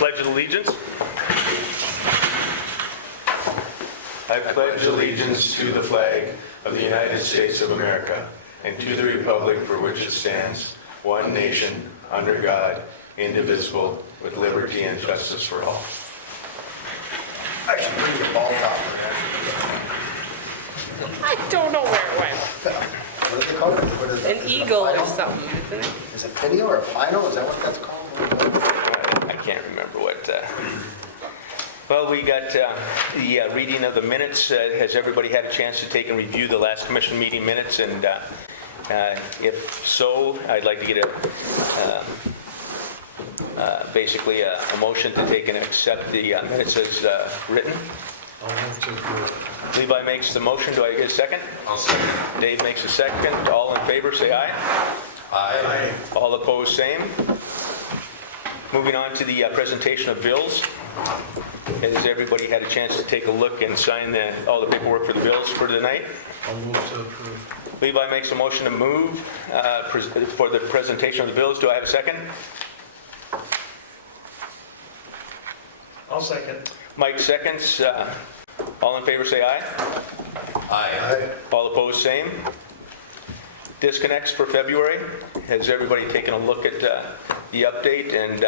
Pledge of Allegiance. I pledge allegiance to the flag of the United States of America and to the republic for which it stands, one nation, under God, indivisible, with liberty and justice for all. I should bring your ball topper. I don't know where it went. What is it called? What is it? An eagle or something, isn't it? Is it Finio or Fino? Is that what that's called? I can't remember what. Well, we got the reading of the minutes. Has everybody had a chance to take and review the last commission meeting minutes? And if so, I'd like to get basically a motion to take and accept the minutes as written. I'll move to approve. Levi makes the motion. Do I get a second? I'll second. Dave makes a second. All in favor, say aye. Aye. All opposed, same. Moving on to the presentation of bills. Has everybody had a chance to take a look and sign all the paperwork for the bills for tonight? I'll move to approve. Levi makes a motion to move for the presentation of the bills. Do I have a second? I'll second. Mike seconds. All in favor say aye. Aye. All opposed, same. Disconnects for February. Has everybody taken a look at the update? And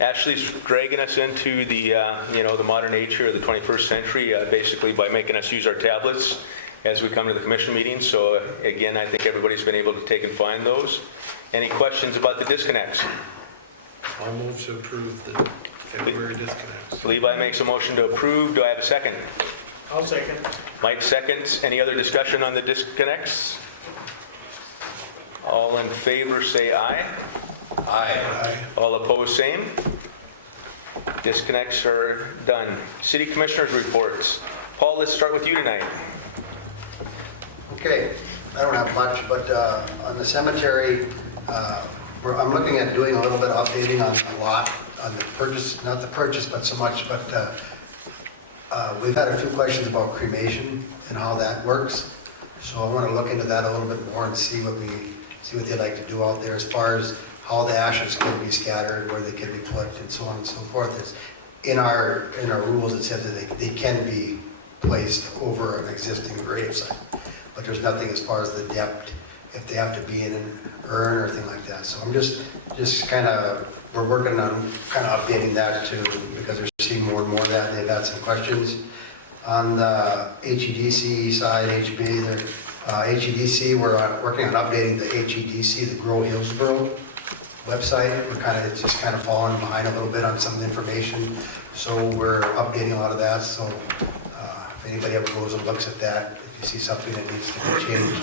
Ashley's dragging us into the the modern nature of the 21st century, basically by making us use our tablets as we come to the commission meetings. So again, I think everybody's been able to take and find those. Any questions about the disconnects? I'll move to approve the February disconnects. Levi makes a motion to approve. Do I have a second? I'll second. Mike seconds. Any other discussion on the disconnects? All in favor say aye. Aye. All opposed, same. Disconnects are done. City Commissioners reports. Paul, let's start with you tonight. Okay, I don't have much, but on the cemetery, I'm looking at doing a little bit of updating on a lot, on the purchase, not the purchase, but so much, but we've had a few questions about cremation and how that works. So I want to look into that a little bit more and see what they'd like to do out there as far as how the ashes can be scattered, where they can be put, and so on and so forth. It's in our rules, it says that they can be placed over an existing gravesite, but there's nothing as far as the depth, if they have to be in an urn or anything like that. So I'm just kind of, we're working on kind of updating that too, because they're seeing more and more of that, and they've had some questions. On the HEDC side, HEDC, we're working on updating the HEDC, the Grow Hillsborough website. It's just kind of falling behind a little bit on some of the information, so we're updating a lot of that. So if anybody ever goes and looks at that, if you see something that needs to be changed,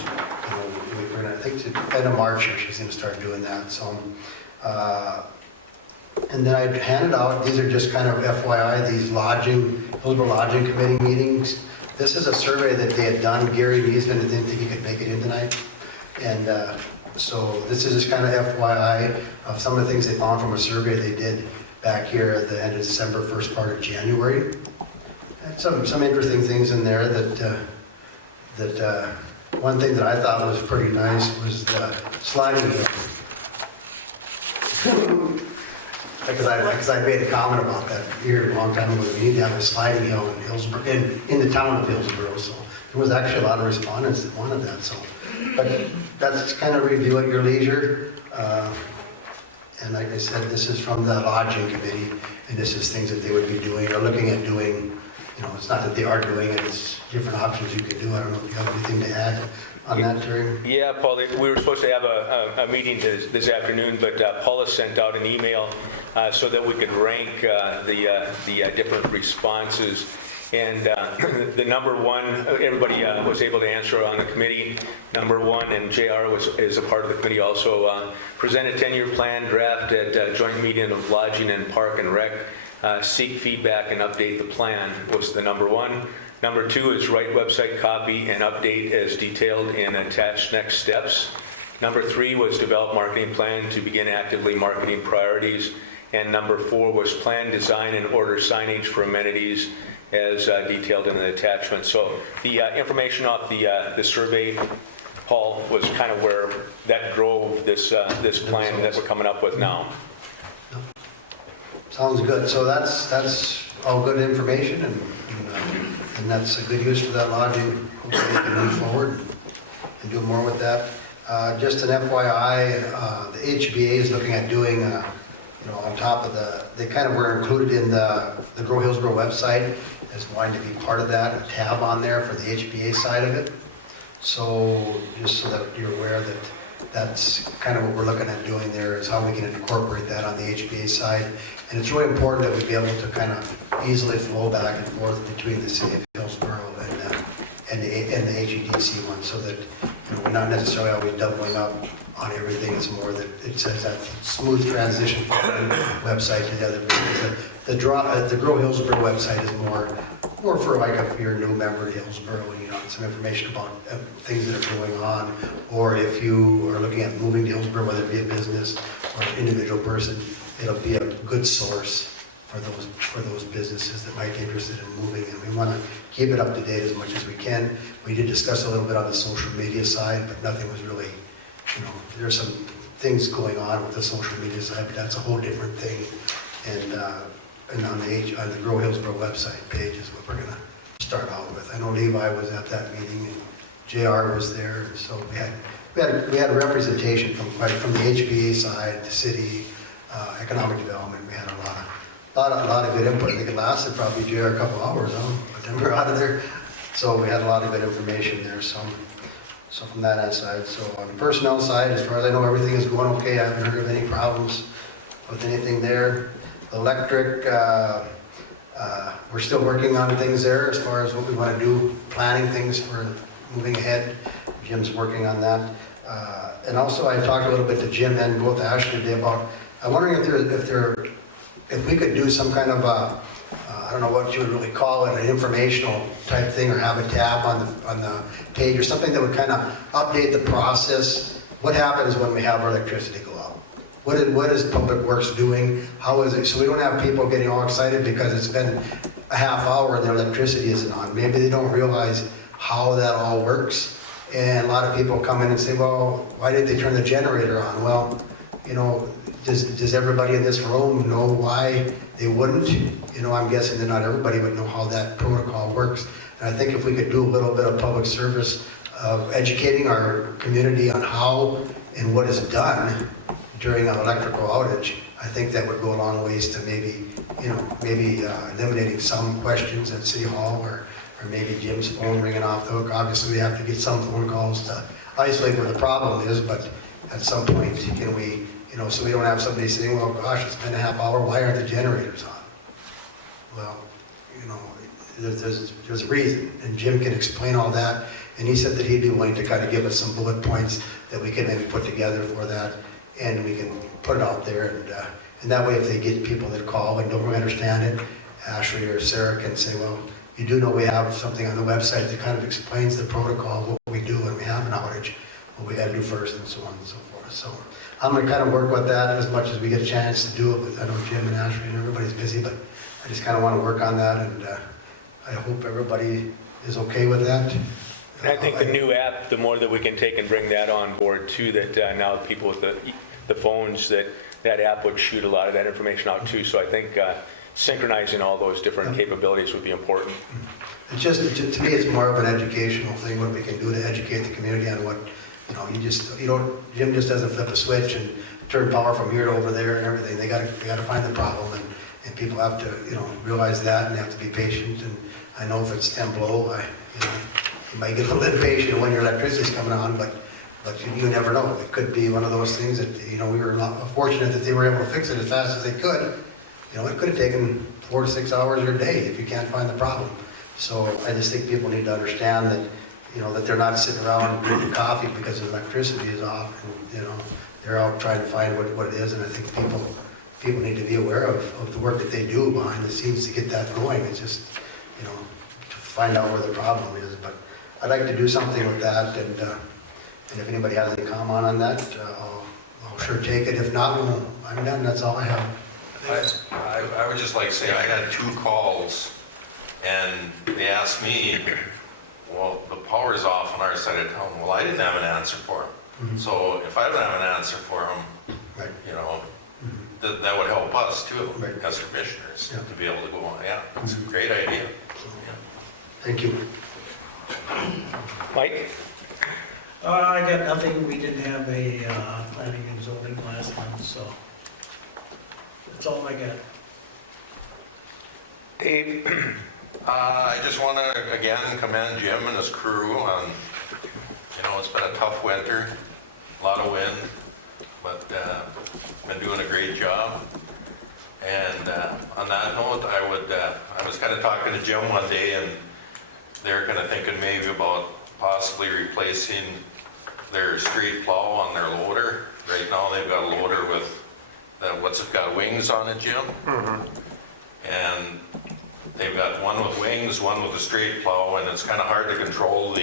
we're going to, I think, to end of March, she's going to start doing that. So, and then I handed out, these are just kind of FYI, these Hillsborough Lodging Committee meetings. This is a survey that they had done. Gary Niesman didn't think he could make it in tonight. And so this is just kind of FYI of some of the things they found from a survey they did back here at the end of December, first part of January. And some interesting things in there that one thing that I thought was pretty nice was the sliding hill. Because I made a comment about that here a long time ago. We need to have a sliding hill in Hillsborough, in the town of Hillsborough. So there was actually a lot of respondents that wanted that. So, but that's kind of review at your leisure. And like I said, this is from the lodging committee, and this is things that they would be doing or looking at doing. It's not that they are doing it, it's different options you can do. I don't know if you have anything to add on that, Terry? Yeah, Paul, we were supposed to have a meeting this afternoon, but Paula sent out an email so that we could rank the different responses. And the number one, everybody was able to answer on the committee. Number one, and JR is a part of the committee also, present a 10-year plan draft at joint meeting of Lodging and Park and Rec. Seek feedback and update the plan was the number one. Number two is write website copy and update as detailed and attach next steps. Number three was develop marketing plan to begin actively marketing priorities. And number four was plan, design, and order signage for amenities as detailed in the attachment. So the information off the survey, Paul, was kind of where that drove this plan that we're coming up with now. Sounds good. So that's all good information, and that's a good use for that lot. Hopefully we can move forward and do more with that. Just an FYI, the HBA is looking at doing, on top of they kind of were included in the Grow Hillsborough website as wanting to be part of that, a tab on there for the HBA side of it. So just so that you're aware that that's kind of what we're looking at doing there, is how we can incorporate that on the HBA side. And it's really important that we be able to kind of easily flow back and forth between the city of Hillsborough and the HEDC one, so that we're not necessarily always doubling up on everything. It's more that it says that smooth transition from one website to the other. Because the Grow Hillsborough website is more for like if you're a new member to Hillsborough, some information about things that are going on, or if you are looking at moving to Hillsborough, whether it be a business or an individual person, it'll be a good source for those businesses that might be interested in moving. And we want to keep it up to date as much as we can. We did discuss a little bit on the social media side, but nothing was really, there's some things going on with the social media side, but that's a whole different thing. And on the Grow Hillsborough website page is what we're going to start out with. I know Levi was at that meeting and JR was there, so we had representation from the HBA side, the city, economic development. We had a lot of good input. I think it lasted probably JR a couple hours, but then we're out of there. So we had a lot of good information there. So from that side, so on the personnel side, as far as I know, everything is going okay. I haven't heard of any problems with anything there. Electric, we're still working on things there as far as what we want to do, planning things for moving ahead. Jim's working on that. And also I talked a little bit to Jim and both Ashley today about, I'm wondering if we could do some kind of I don't know what you would really call it, an informational type thing, or have a tab on the page or something that would kind of update the process. What happens when we have our electricity go out? What is Public Works doing? How is it? So we don't have people getting all excited because it's been a half hour and their electricity isn't on. Maybe they don't realize how that all works. And a lot of people come in and say, well, why didn't they turn the generator on? Well, does everybody in this room know why they wouldn't? I'm guessing that not everybody would know how that protocol works. And I think if we could do a little bit of public service of educating our community on how and what is done during an electrical outage, I think that would go a long ways to maybe eliminating some questions at City Hall, or maybe Jim's phone ringing off the hook. Obviously, we have to get some phone calls to isolate where the problem is, but at some point, can we, so we don't have somebody saying, well, gosh, it's been a half hour, why aren't the generators on? Well, there's a reason, and Jim can explain all that, and he said that he'd be willing to kind of give us some bullet points that we can maybe put together for that, and we can put it out there, and that way if they get people that call and don't really understand it, Ashley or Sarah can say, well, you do know we have something on the website that kind of explains the protocol, what we do when we have an outage, what we got to do first, and so on and so forth. So I'm going to kind of work with that as much as we get a chance to do it. But I know Jim and Ashley and everybody's busy, but I just kind of want to work on that, and I hope everybody is okay with that. And I think the new app, the more that we can take and bring that on board too, that now people with the phones, that app would shoot a lot of that information out too. So I think synchronizing all those different capabilities would be important. It's just, to me, it's more of an educational thing, what we can do to educate the community on what, Jim just doesn't flip a switch and turn power from here to over there and everything. They got to find the problem, and people have to, realize that, and they have to be patient. And I know if it's 10 below, you might get a little impatient when your electricity's coming on, but you never know. It could be one of those things that, we were fortunate that they were able to fix it as fast as they could. It could have taken 4 to 6 hours or a day if you can't find the problem. So I just think people need to understand that, that they're not sitting around drinking coffee because the electricity is off, and, they're out trying to find what it is. And I think people need to be aware of the work that they do behind the scenes to get that going. It's just, to find out where the problem is. But I'd like to do something with that, and if anybody has any comment on that, I'll sure take it. If not, I'm done. That's all I have. I would just like to say I got 2 calls, and they asked me, well, the power's off on our side of town. Well, I didn't have an answer for them. So if I don't have an answer for them, Right. that would help us too, Right. as commissioners, Yeah. to be able to go on. Yeah, it's a great idea. Thank you. Mike? I got nothing, we didn't have a planning and zoning last month, so that's all I got. Dave? I just want to again commend Jim and his crew on, it's been a tough winter, a lot of wind, but been doing a great job. And on that note, I was kind of talking to Jim one day, and they're kind of thinking maybe about possibly replacing their straight plow on their loader. Right now, they've got a loader with what's it got, wings on it, Jim? And they've got one with wings, one with a straight plow, and it's kind of hard to control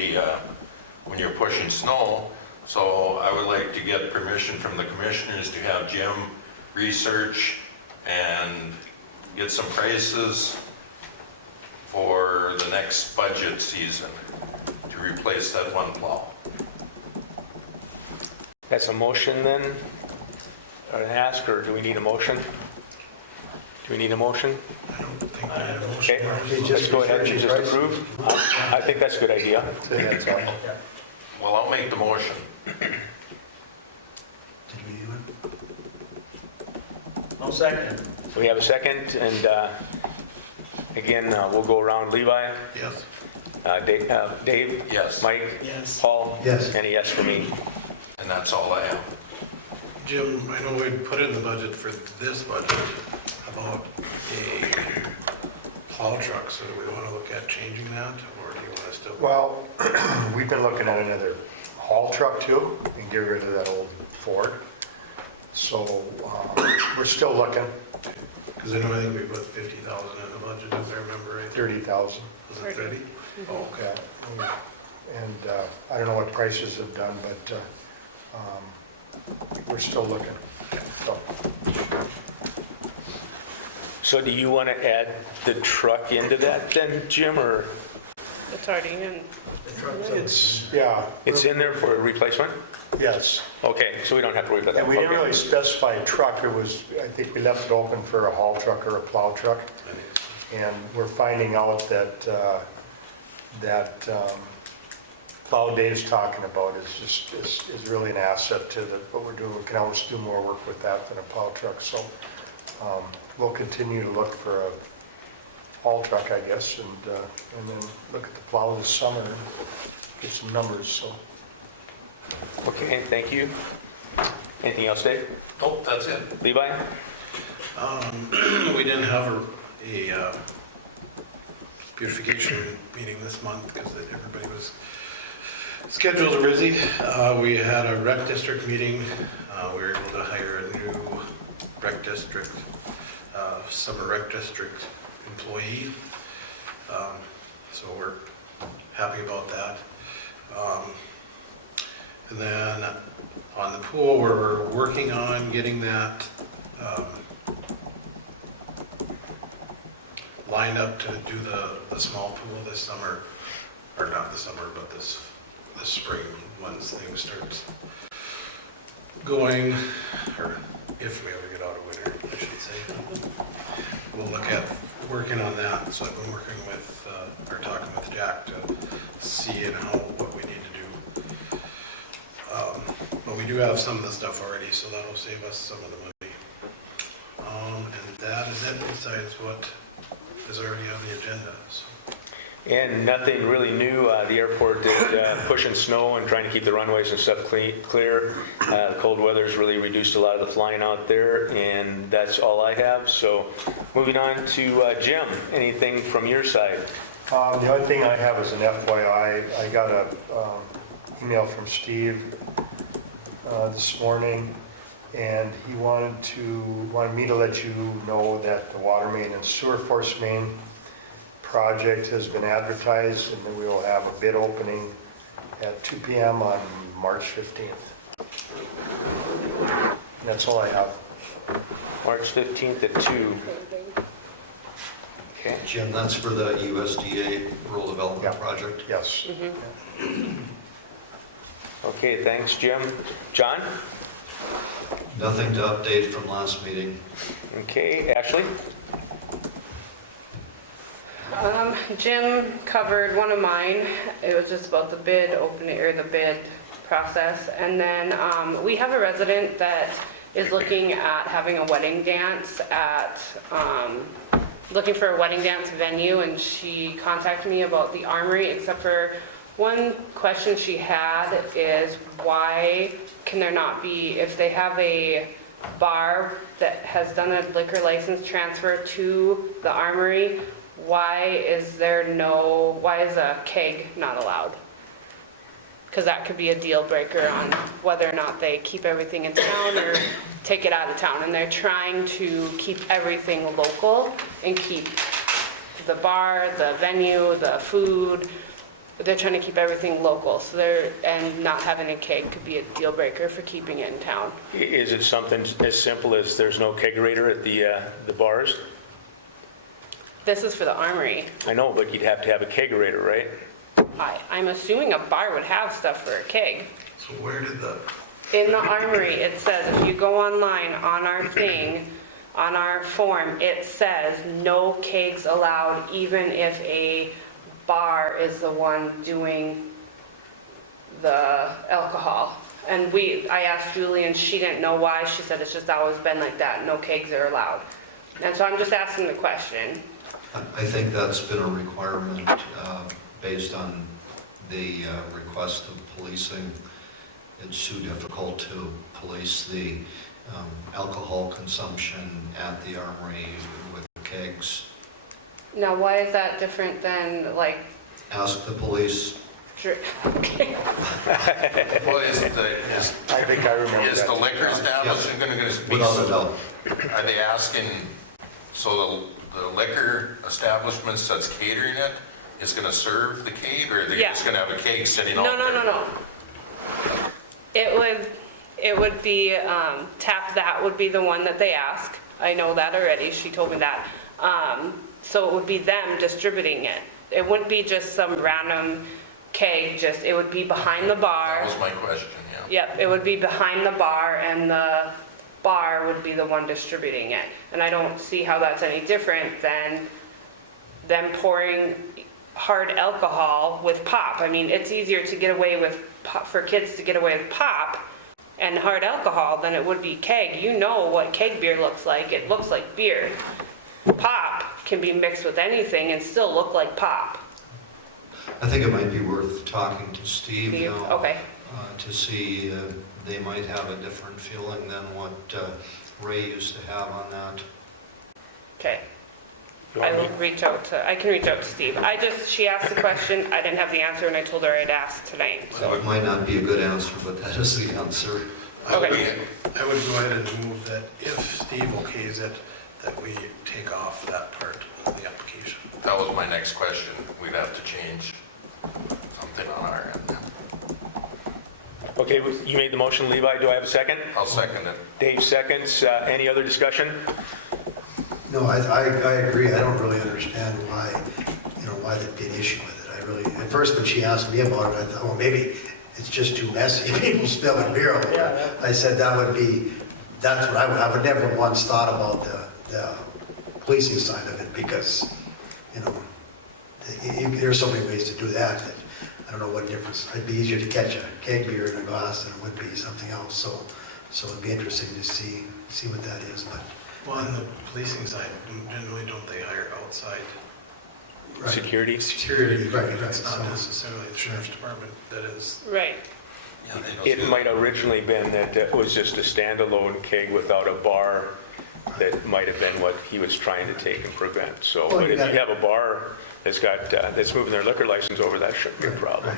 when you're pushing snow. So I would like to get permission from the commissioners to have Jim research and get some prices for the next budget season to replace that one plow. That's a motion then? Or an ask, or do we need a motion? Do we need a motion? I don't think I had a motion. Okay, Just let's go ahead and research just and price. approve. I think that's a good idea. That's all. Well, I'll make the motion. Did we do it? No second. We have a second, and again, we'll go around. Levi? Yes. Dave? Yes. Mike? Yes. Paul? Yes. And a yes for me. And that's all I have. Jim, I know we put in the budget for this budget about a plow truck, so do we want to look at changing that, or do you want to still? Well, we've been looking at another haul truck too, and get rid of that old Ford. So we're still looking, Because I know I think we put 50,000 in the budget, if I remember right. 30,000. Was it 30? Oh, okay. Yeah. And I don't know what prices have done, but we're still looking. So, So do you want to add the truck into that then, Jim, or It's already in. The truck's it's, yeah. it's in there for a replacement? Yes. Okay, so we don't have to worry about that. And we didn't Okay. really specify a truck. It was, I think we left it open for a haul truck or a plow truck. I think so. And we're finding out that plow Dave's talking about is really an asset to what we're doing. We can always do more work with that than a plow truck. So we'll continue to look for a haul truck, I guess, and then look at the plow this summer and get some numbers. So Okay, thank you. Anything else, Dave? Nope, that's it. Levi? We didn't have a beautification meeting this month because everybody was, schedules are busy. We had a rec district meeting. We were able to hire a new rec district, summer rec district employee. So we're happy about that. And then on the pool, we're working on getting that lined up to do the small pool this summer, or not this summer, but this spring, once things start going, or if we ever get out of winter, I should say. We'll look at working on that. So I've been working with, or talking with Jack to see what we need to do. But we do have some of the stuff already, so that'll save us some of the money. And that is it, besides what is already on the agenda. So. And nothing really new. The airport is pushing snow and trying to keep the runways and stuff clear. The cold weather's really reduced a lot of the flying out there, and that's all I have. So moving on to Jim, anything from your side? the only thing I have is an FYI. I got a email from Steve this morning, and he wanted me to let you know that the water main and sewer force main project has been advertised, and then we will have a bid opening at 2 p.m. on March 15th. That's all I have. March 15th at 2. Okay. Jim, that's for the USDA Rural Development Yeah. Project? Yes. Okay, thanks, Jim. John? Nothing to update from last meeting. Okay, Ashley? Jim covered one of mine. It was just about the bid opening, or the bid process. And then we have a resident that is looking at having a wedding dance at, looking for a wedding dance venue, and she contacted me about the Armory, except for one question she had is why can there not be, if they have a bar that has done a liquor license transfer to the Armory, why is a keg not allowed? Because that could be a deal breaker on whether or not they keep everything in town or take it out of town. And they're trying to keep everything local and keep the bar, the venue, the food. They're trying to keep everything local. And not having a keg could be a deal breaker for keeping it in town. Is it something as simple as there's no kegerator at the bars? This is for the Armory. I know, but you'd have to have a kegerator, right? I'm assuming a bar would have stuff for a keg. So where did the, In the Armory, it says, if you go online on our thing, on our form, it says no kegs allowed, even if a bar is the one doing the alcohol. And I asked Julie and she didn't know why. She said it's just always been like that. No kegs are allowed. And so I'm just asking the question. I think that's been a requirement based on the request of policing. It's too difficult to police the alcohol consumption at the Armory with kegs. Now, why is that different than like, Ask the police. okay. Well, I think I remember is the that. liquor establishment going to be, Without a doubt. are they asking, so the liquor establishments that's catering it is going to serve the keg, or are they Yeah. just going to have a keg sitting out No, there? no. It would be, tap that would be the one that they ask. I know that already, she told me that. So it would be them distributing it. It wouldn't be just some random keg, it would be behind the bar. That was my question, yeah. Yep, it would be behind the bar and the bar would be the one distributing it. And I don't see how that's any different than them pouring hard alcohol with pop. I mean, it's easier to get away with pop, for kids to get away with pop and hard alcohol than it would be keg. You know what keg beer looks like. It looks like beer. Pop can be mixed with anything and still look like pop. I think it might be worth talking to Steve Steve, now, okay. to see they might have a different feeling than what Ray used to have on that. Okay. You I want will me- reach out to Steve. She asked the question, I didn't have the answer and I told her I'd ask tonight. So it might not be a good answer, but that is the answer. I would Okay. go ahead and move that if Steve okays it, that we take off that part of the application. That was my next question. We'd have to change something on our end. Okay, you made the motion, Levi. Do I have a second? I'll second it. Dave seconds. Any other discussion? No, I agree. I don't really understand why there'd be an issue with it. I really, at first when she asked me about it, I thought, well, maybe it's just too messy. People spilling beer all over. I said that's what I would never once thought about the policing side of it because, there's so many ways to do that I don't know what difference. It'd be easier to catch a keg beer in a glass than it would be something else. So it'd be interesting to see what that is. But Well, on the policing side, generally don't they hire outside right. Security? security? Right, It's right, not so- necessarily the sheriff's department that is. Right. Yeah, they don't It might have originally been that it was just a standalone keg without a bar. That might have been what he was trying to take and prevent. So Well, but you if you got- have a bar that's moving their liquor license over, that shouldn't be a problem. Right,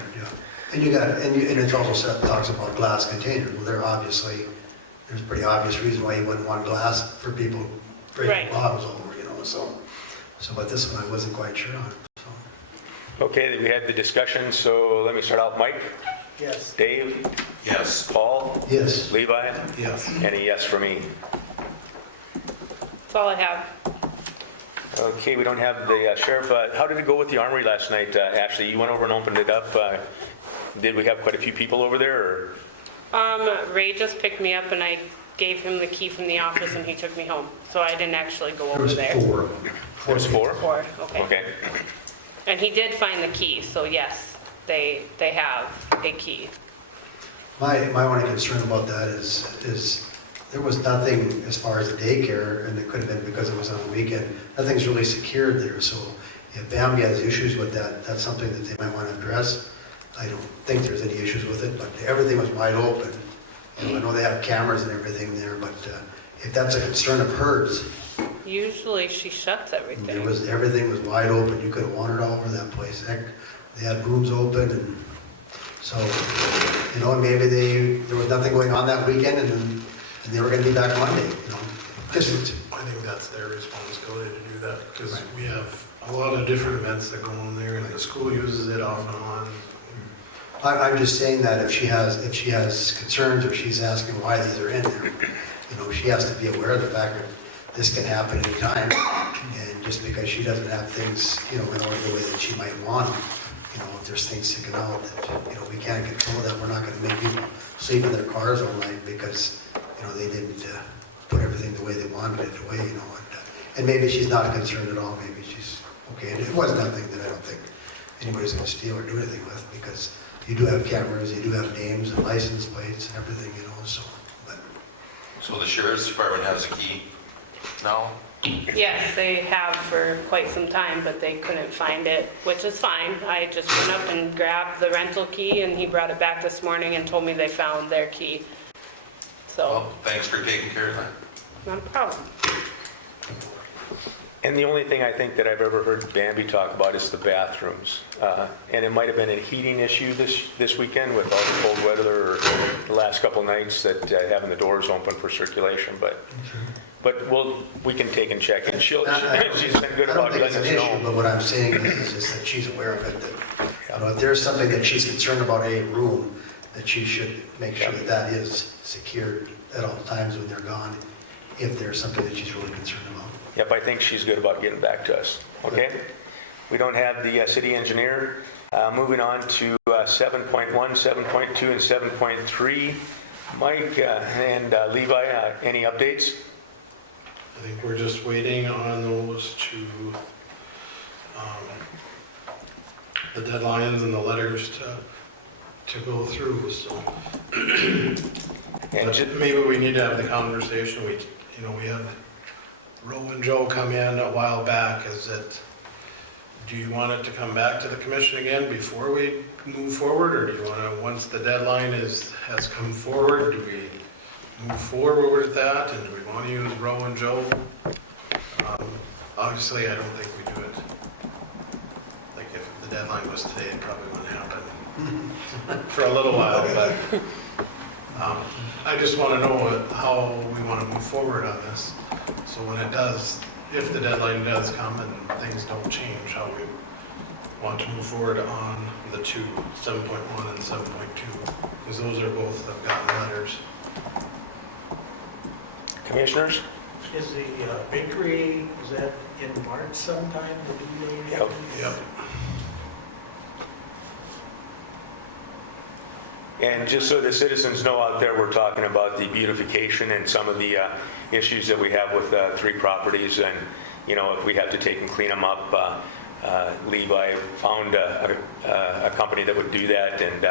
yeah. And it also talks about glass containers. Well, there's a pretty obvious reason why you wouldn't want glass for people breaking Right. bottles over, so, but this one I wasn't quite sure on, so. Okay, we had the discussion, so let me start out. Mike, Yes. Dave, Yes. Paul, Yes, Levi, Yes. and a yes for me. That's all I have. Okay, we don't have the sheriff. How did it go with the Armory last night, Ashley? You went over and opened it up. Did we have quite a few people over there? Or? Ray just picked me up and I gave him the key from the office and he took me home. So I didn't actually go There over was there. 4 of them. There's 4? 4, okay. Okay. And he did find the key, so yes, they have a key. My only concern about that is there was nothing as far as the daycare, and it could have been because it was on the weekend, nothing's really secured there, so if Bambi has issues with that, that's something that they might want to address. I don't think there's any issues with it, but everything was wide open. You know, I know they have cameras and everything there, but if that's a concern of hers, Usually she shuts everything. everything was wide open, you could have wandered all over that place. Heck, they had rooms open, and so, you know, maybe there was nothing going on that weekend, and they were gonna be back Monday, you know. Just, I think that's their responsibility to do that, because we have a lot of different events that go on there, and the school uses it off and on. I'm just saying that if she has concerns, or she's asking why these are in there, you know, she has to be aware of the fact that this can happen anytime, and just because she doesn't have things, you know, in order the way that she might want them, you know, if there's things sticking out that, you know, we can't control that, we're not gonna make people sleep in their cars all night because, you know, they didn't put everything the way they wanted it away, you know, and maybe she's not concerned at all, maybe she's okay, and it was nothing that I don't think anybody's gonna steal or do anything with, because you do have cameras, you do have names and license plates and everything, you know, so, but. So the sheriff's department has a key now? Yes, they have for quite some time, but they couldn't find it, which is fine. I just went up and grabbed the rental key, and he brought it back this morning and told me they found their key. So, Well, thanks for taking care of that. not a problem. And the only thing I think that I've ever heard Bambi talk about is the bathrooms. And it might have been a heating issue this weekend with all the cold weather or the last couple nights that having the doors open for circulation, but we can take and check, and she's been good about letting us I don't think it's an issue, know. but what I'm saying is just that she's aware of it, that, you know, if there's something that she's concerned about a room, that she should make sure that that is secured at all times when they're gone, if there's something that she's really concerned about. Yep, I think she's good about getting back to us. Okay? We don't have the city engineer. Moving on to 7.1, 7.2, and 7.3. Mike and Levi, any updates? I think we're just waiting on those the deadlines and the letters to go through, so. And But maybe we need to have the conversation, we had Roe and Joe come in a while back, do you want it to come back to the commission again before we move forward, or do you want to, once the deadline has come forward, do we move forward with that, and do we want to use Roe and Joe? Obviously, I don't think we do it. Like, if the deadline was today, it probably wouldn't happen for a little while, but I just want to know how we want to move forward on this. So when it does, if the deadline does come and things don't change, how we want to move forward on the two, 7.1 and 7.2, because those are both have gotten letters. Commissioners? Is the bakery, is that in March sometime? Yep. Yep. And just so the citizens know out there, we're talking about the beautification and some of the issues that we have with 3 properties, and, you know, if we have to take and clean them up, Levi found a company that would do that, and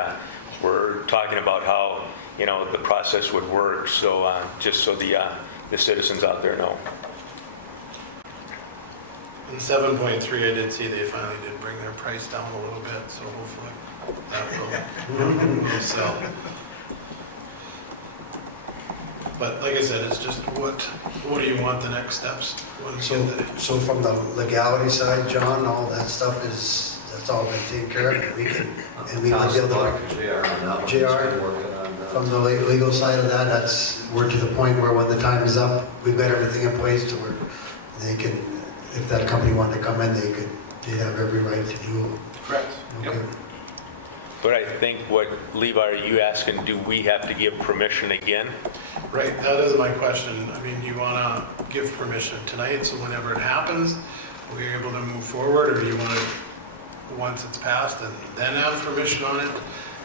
we're talking about how, you know, the process would work, so just so the citizens out there know. In 7.3, I did see they finally did bring their price down a little bit, so hopefully that will sell. But like I said, it's just what do you want the next steps? So from the legality side, John, all that stuff that's all been taken care of, and we can be able to. JR on that one. He's JR? been working on that. From the legal side of that, we're to the point where when the time is up, we've got everything in place to where they can, if that company wanted to come in, they'd have every right to do. Correct. Okay. But I think what, Levi, are you asking, do we have to give permission again? Right, that is my question. I mean, do you want to give permission tonight, so whenever it happens, we're able to move forward, or do you want to, once it's passed, and then have permission on it?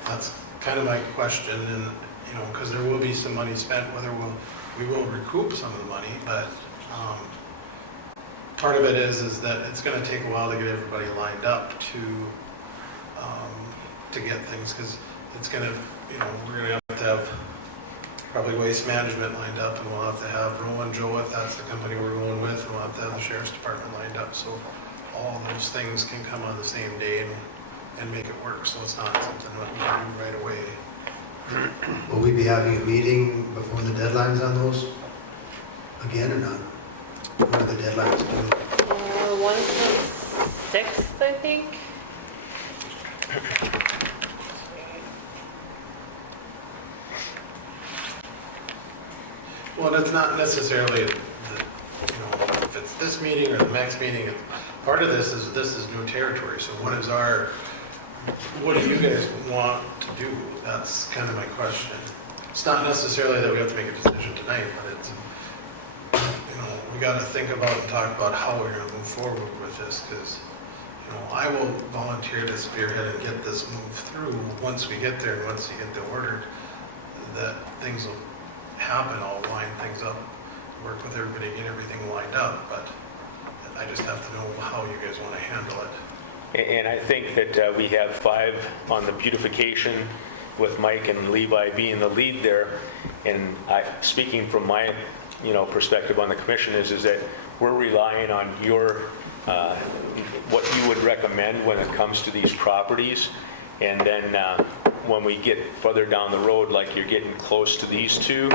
That's kind of my question, and, you know, because there will be some money spent, whether we'll we will recoup some of the money, but part of it is that it's going to take a while to get everybody lined up to get things, because it's going to, we're going to have probably waste management lined up, and we'll have to have Rowan Joe, if that's the company we're going with, and we'll have to have the sheriff's department lined up, so all those things can come on the same day and make it work, so it's not something that we can do right away. Will we be having a meeting before the deadlines on those again or not? What are the deadlines due? One's the 6th, I think. Well, it's not necessarily, if it's this meeting or the next meeting, part of this is new territory, so what do you guys want to do? That's kind of my question. It's not necessarily that we have to make a decision tonight, but it's, we got to think about and talk about how we're going to move forward with this, because, I will volunteer to spearhead and get this moved through once we get there, and once you get the order, that things will happen. I'll line things up, work with everybody, get everything lined up, but I just have to know how you guys want to handle it. And I think that we have 5 on the beautification, with Mike and Levi being the lead there. And speaking from my, perspective on the commission is that we're relying on your, what you would recommend when it comes to these properties. And then when we get further down the road, like you're getting close to these two,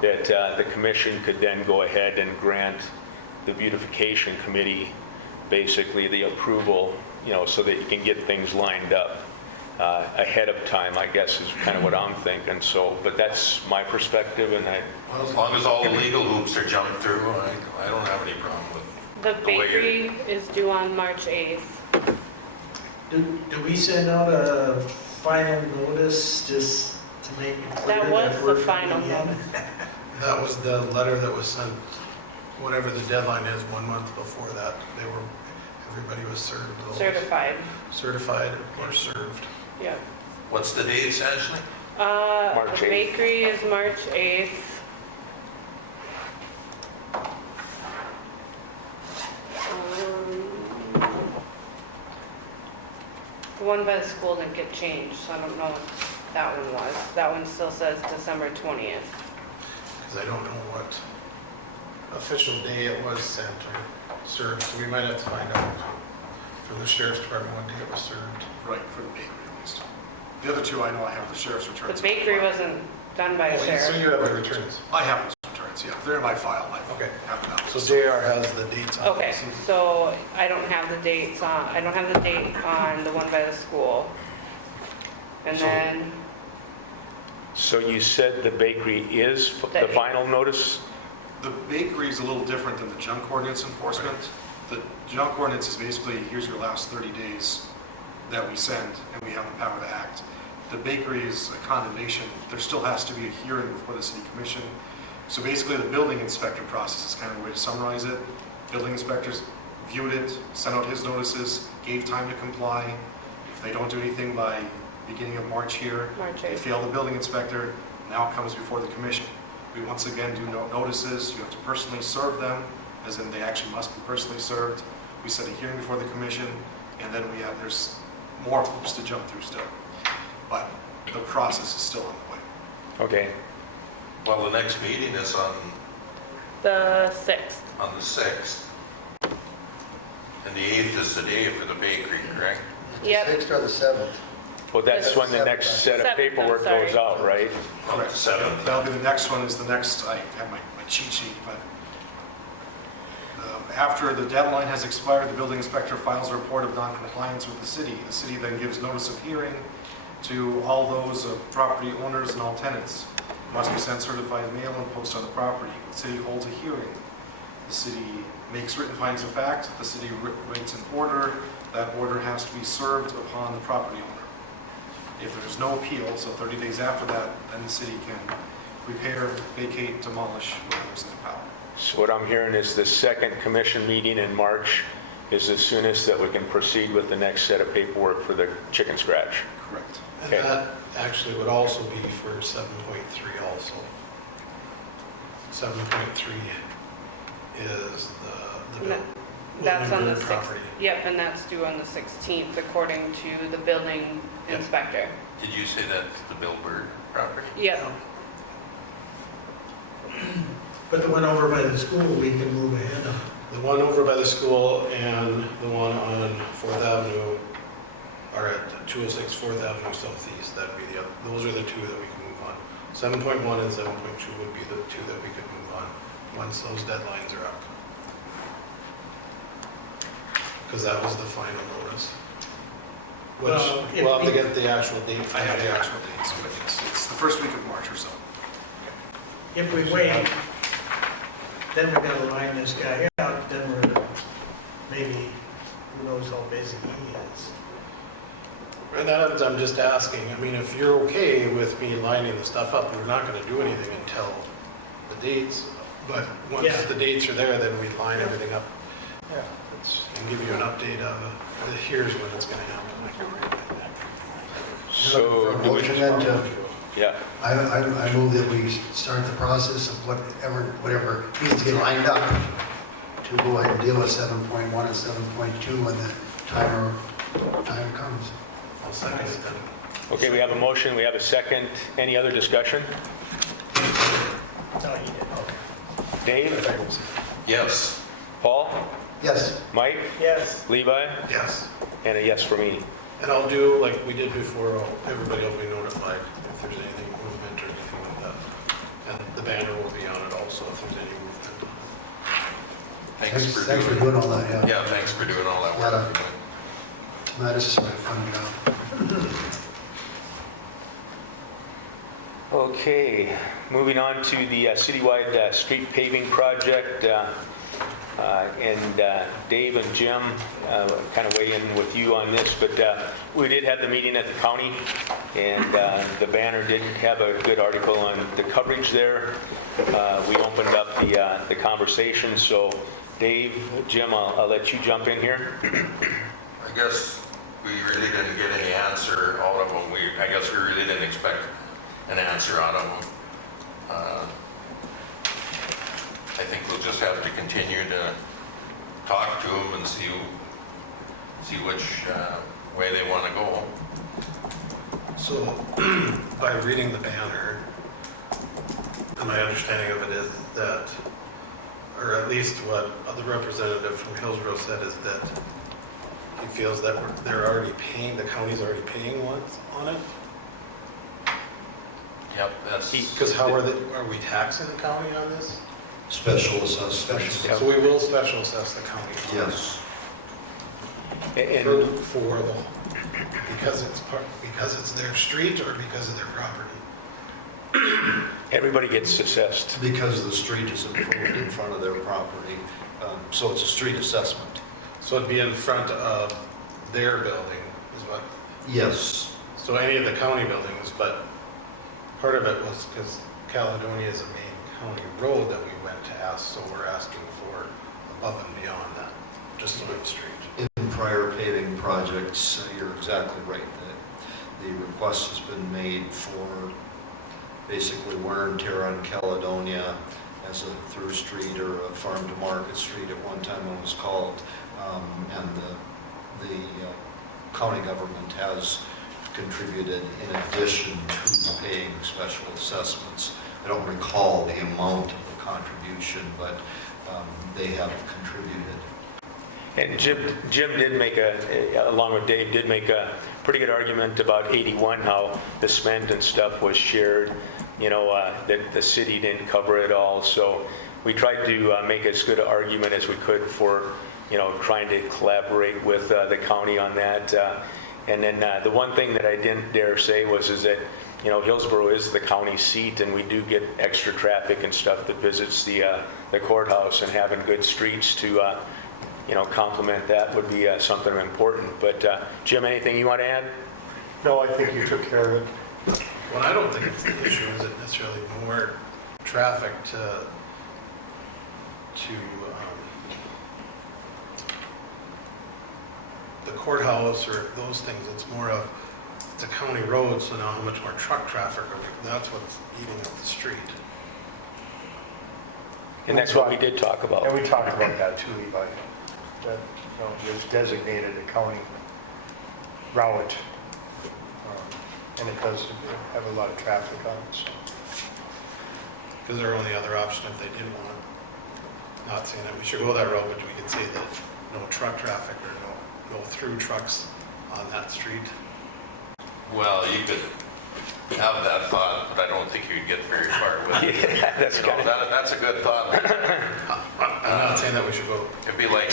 that the commission could then go ahead and grant the beautification committee basically the approval, so that you can get things lined up ahead of time, I guess is kind of what I'm thinking. So, but that's my perspective, and Well, as long as all the legal hoops are jumped through, I don't have any problem with The The way bakery is due on March 8th. Do we send out a final notice just to make it clear? That was we're the final coming in? notice. That was the letter that was sent, whatever the deadline is, 1 month before that. Everybody was served. those. Certified. Certified or served. Yep. What's the date essentially? March The 8th. bakery is March 8th. The one by the school didn't get changed, so I don't know what that one was. That one still says December 20th. Because I don't know what official day it was sent or served, so we might have to find out from the sheriff's department what day it was served. Right, for the bakery at least. The other two, I know I have the sheriff's returns. The bakery wasn't done by a So sheriff. you have the returns. I have those returns, yeah. They're in my file. I Okay. have them out. So JR has the dates on Okay, this. so I don't have the dates on, I don't have the date on the one by the school. And So- then, so you said the bakery is the That- final notice? The bakery is a little different than the junk ordinance enforcement. The junk ordinance is basically, here's your last 30 days that we send, and we have the power to act. The bakery is a condemnation. There still has to be a hearing before the city commission. So basically, the building inspector process is kind of a way to summarize it. Building inspectors viewed it, sent out his notices, gave time to comply. If they don't do anything by beginning of March here, March they 8th. fail the building inspector, now it comes before the commission. We once again do notices, you have to personally serve them, as in they actually must be personally served. We set a hearing before the commission, and then there's more hoops to jump through still. But the process is still on the way. Okay. Well, the next meeting is on the 6th. the 6th. And the 8th is the day for the bakery, correct? Yep. 6th or the 7th? Well, that's when the next set of 7th, I'm paperwork sorry. goes out, right? On the 7th. That'll be the next one, is the next, I have my cheat sheet, but after the deadline has expired, the building inspector files a report of non-compliance with the city. The city then gives notice of hearing to all those property owners and all tenants. Must be sent certified mail and posted on the property. The city holds a hearing. The city makes written findings of fact. The city writes an order. That order has to be served upon the property owner. If there's no appeal, so 30 days after that, then the city can repair, vacate, demolish whatever's in the power. So what I'm hearing is the second commission meeting in March is the soonest that we can proceed with the next set of paperwork for the chicken scratch. Correct. And Okay. that actually would also be for 7.3 also. 7.3 is the No, That's on the Bird 6th. property. Yep, and that's due on the 16th, according to the building Yep. inspector. Did you say that's the Bill Bird property? Yep. But the one over by the school, we can move ahead on. The one over by the school and the one on 4th Avenue are at 206 4th Avenue Southeast. That'd be those are the two that we can move on. 7.1 and 7.2 would be the two that we could move on once those deadlines are up. Because that was the final notice. Which, if we'll have to we- get the actual date. I have the actual dates, but it's the first week of March or so. If we wait, then we gotta line this guy out, then we're, maybe, who knows how busy he is. And that, I'm just asking, I mean, if you're okay with me lining the stuff up, we're not gonna do anything until the dates. But once Yeah. the dates are there, then we line Yeah. everything up Yeah. and give you an update of, here's when it's gonna happen. So, do we- Motion then to, yeah, I move that we start the process of whatever needs to get lined up to go ahead and deal with 7.1 and 7.2 when the time comes. I'll second it then. okay, we have a motion, we have a second. Any other discussion? No, he didn't. Dave? Yes. Paul? Yes, Mike? Yes, Levi? Yes, And a yes for me. and I'll do like we did before, everybody will be notified if there's anything movement or anything like that. And the banner will be on it also if there's any movement. thanks for doing all that, yeah. Yeah, thanks for doing all that Yeah. work. No, this is my fun job. Okay, moving on to the citywide street paving project. And Dave and Jim kind of weigh in with you on this, but we did have the meeting at the county, and the banner did have a good article on the coverage there. We opened up the conversation, so Dave, Jim, I'll let you jump in here. I guess we really didn't get any answer out of them. I guess we really didn't expect an answer out of them. I think we'll just have to continue to talk to them and see which way they want to go. So by reading the banner, and my understanding of it is that, or at least what the representative from Hillsborough said is that he feels that they're already paying, the county's already paying once on it. Yep, that's. Because how are we taxing the county on this? Special assessments. So we will special assess the county. Yes. And For the, because it's their street or because of their property? everybody gets assessed. Because the street is improved in front of their property, so it's a street assessment. So it'd be in front of their building is what, Yes. so any of the county buildings, but part of it was because Caledonia is a main county road that we went to ask, so we're asking for above and beyond that, just on the street. In prior paving projects, you're exactly right. The request has been made for basically wear and tear on Caledonia as a through street or a farm to market street at one time it was called. And the county government has contributed in addition to paying special assessments. I don't recall the amount of the contribution, but they have contributed. And Jim did make along with Dave, did make a pretty good argument about 81, how the cement and stuff was shared, that the city didn't cover it all. So we tried to make as good an argument as we could for, trying to collaborate with the county on that. And then the one thing that I didn't dare say is that, Hillsborough is the county seat, and we do get extra traffic and stuff that visits the courthouse, and having good streets to complement that would be something important. But Jim, anything you want to add? No, I think you took care of it. Well, I don't think it's an issue, is it necessarily more traffic to the courthouse or those things. It's more of, it's a county road, so now how much more truck traffic that's what's eating up the street. And that's what we did talk about. And we talked about that too, Levi, that, there's designated a county route. And it does have a lot of traffic on it, so. Because their only other option if they did want, not saying that we should go that route, but we could say that no truck traffic or no through trucks on that street. Well, you could have that thought, but I don't think you'd get very far with it. Yeah, that's You know, kind that's a good thought. I'm not saying that we should go, It'd be like,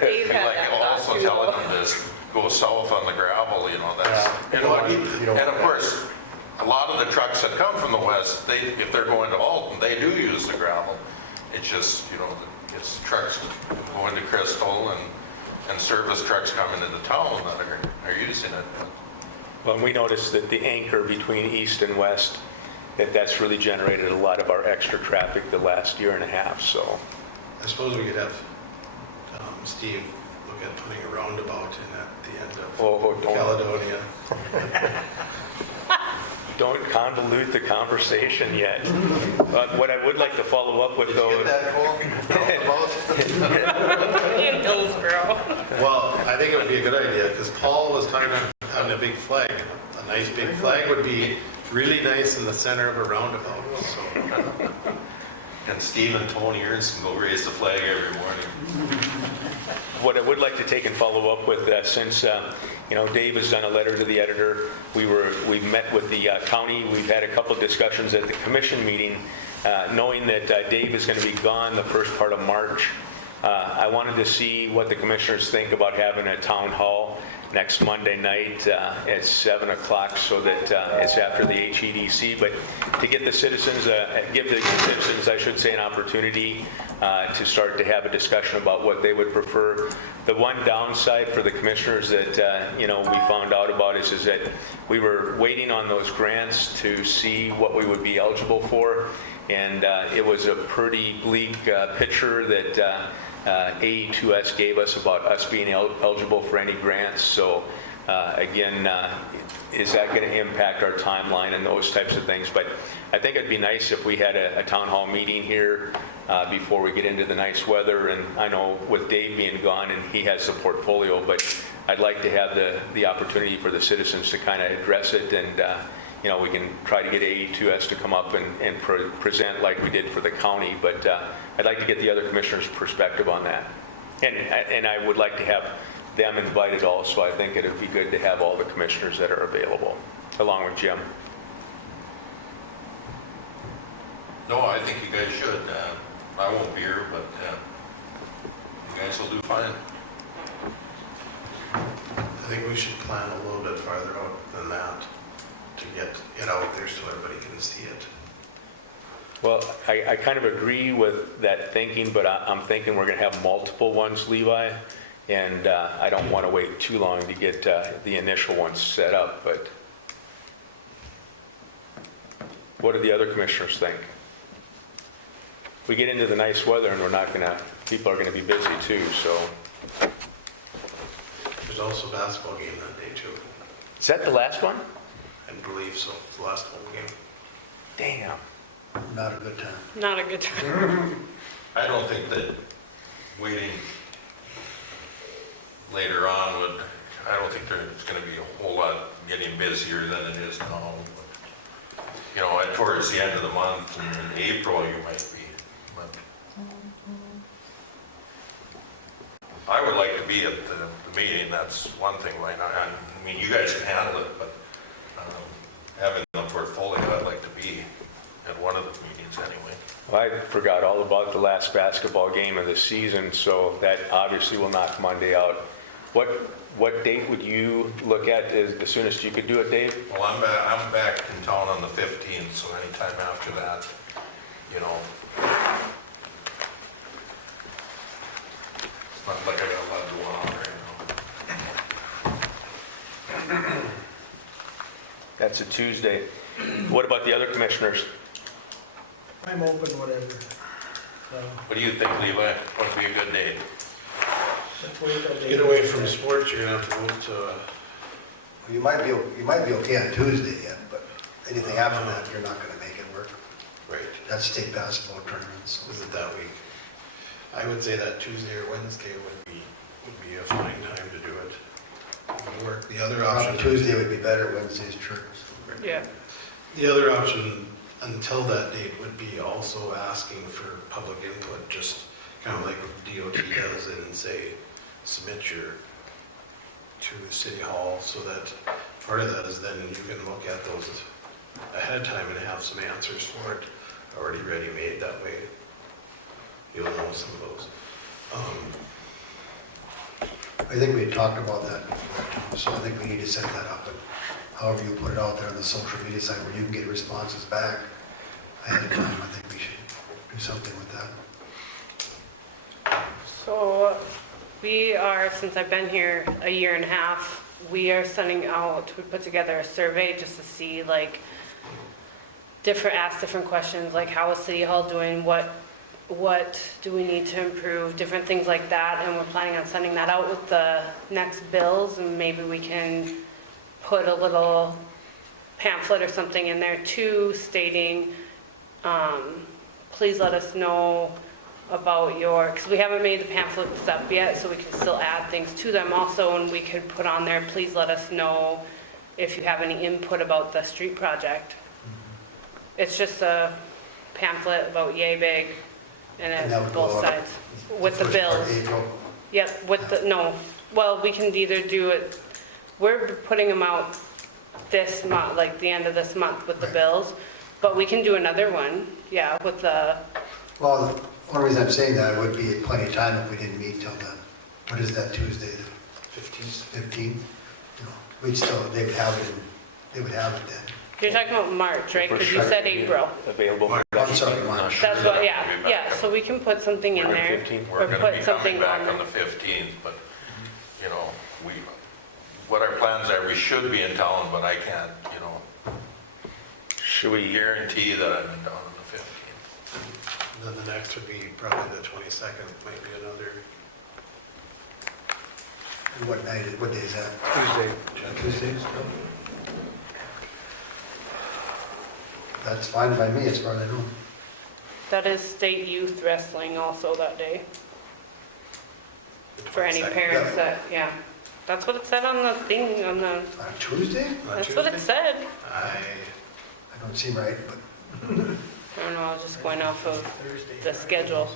Dave had that thought also too. telling them to go south on the gravel, you know, that's, Yeah. you know, You don't and of want course, a lot of the trucks that come from the west, if they're going to Alton, they do use the gravel. It's just, you know, it's trucks going to Crystal and service trucks coming into town that are using it. Well, and we noticed that the anchor between east and west, that's really generated a lot of our extra traffic the last year and a half, so. I suppose we could have Steve look at putting a roundabout in at the end of Oh, don't, Caledonia. don't convolute the conversation yet. But what I would like to follow up with though. Get that, Cole? Roundabout? In Hillsborough. Well, I think it would be a good idea, because Paul was talking about having a big flag. A nice big flag would be really nice in the center of a roundabout, so. And Steve and Tony Ernst can go raise the flag every morning. What I would like to take and follow up with, since Dave has done a letter to the editor, we've met with the county, we've had a couple of discussions at the commission meeting, knowing that Dave is going to be gone the first part of March. I wanted to see what the commissioners think about having a town hall next Monday night at 7 o'clock, so that it's after the HEDC, but to get the citizens, give the citizens, I should say, an opportunity to start to have a discussion about what they would prefer. The one downside for the commissioners that we found out about is that we were waiting on those grants to see what we would be eligible for, and it was a pretty bleak picture that AE2S gave us about us being eligible for any grants. So again, is that going to impact our timeline and those types of things? But I think it'd be nice if we had a town hall meeting here before we get into the nice weather. And I know with Dave being gone and he has the portfolio, but I'd like to have the opportunity for the citizens to kind of address it, and we can try to get AE2S to come up and present like we did for the county, but I'd like to get the other commissioners' perspective on that. And I would like to have them invited also. I think it would be good to have all the commissioners that are available, along with Jim. No, I think you guys should. I won't be here, but you guys will do fine. I think we should plan a little bit farther out than that to get it out there so everybody can see it. Well, I kind of agree with that thinking, but I'm thinking we're going to have multiple ones, Levi, and I don't want to wait too long to get the initial ones set up. But what do the other commissioners think? We get into the nice weather and people are going to be busy too, so. There's also a basketball game that day too. Is that the last one? I believe so, the last home game. Damn. Not a good time. Not a good time. I don't think that waiting later on I don't think there's going to be a whole lot getting busier than it is now. But, towards the end of the month and in April you might be. But I would like to be at the meeting, that's one thing. I mean, you guys can handle it, but having the portfolio, I'd like to be at one of the meetings anyway. Well, I forgot all about the last basketball game of the season, so that obviously will knock Monday out. What date would you look at as the soonest you could do it, Dave? Well, I'm back in town on the 15th, so anytime after that, it's not like I got a lot going on right now. That's a Tuesday. What about the other commissioners? I'm open, whatever. So, What do you think, Levi? What would be a good date? let's wait till Get away from sports, you're gonna have to go to, You might be okay on Tuesday yet, but anything after that, you're not going to make it work. right, That's state basketball tournaments. Is it that week? I would say that Tuesday or Wednesday would be a fine time to do it. Would work. The other option. Tuesday would be better, Wednesday's church. Yeah. The other option until that date would be also asking for public input, just kind of like what DOT does and say, submit your to City Hall, so that part of that is then you can look at those ahead of time and have some answers for it already ready-made. That way you'll know some of those. I think we had talked about that before too, so I think we need to set that up. And however you put it out there on the social media site where you can get responses back ahead of time, I think we should do something with that. So we are, since I've been here a year and a half, we are sending out, we put together a survey just to see like ask different questions, like how is City Hall doing, what do we need to improve, different things like that, and we're planning on sending that out with the next bills, and maybe we can put a little pamphlet or something in there too, stating, please let us know about your, because we haven't made the pamphlets up yet, so we can still add things to them also, and we could put on there, please let us know if you have any input about the street project. It's just a pamphlet about yay big, and And that then would go both out sides, with the First part of bills. April. Yep, with the, no, well, we can either do it, we're putting them out this month, like the end of this month with the Right. bills, but we can do another one, yeah, with the, Well, the only reason I'm saying that, it would be plenty of time if we didn't meet till the, what is that, Tuesday, the 15th? You know, we'd still, they would have it then. you're talking about March, right? Because you said April. Available. I'm sorry, March. That's what, yeah, so we can put something in there, We're or gonna put be something coming back on on there. the 15th, but, you know, what our plans are, we should be in town, but I can't, you know, Should we, guarantee that I'm in town on the 15th. And then the next would be probably the 22nd, might be another And what night, what day is that? Tuesday. Tuesdays? That's fine by me as far as I know. That is state youth wrestling also that day, for any 22nd. parents that, yeah. That's what it said on the thing, on the, On Tuesday? On that's what it Tuesday? said. I don't seem right, but I don't know, I was just going off of the schedule.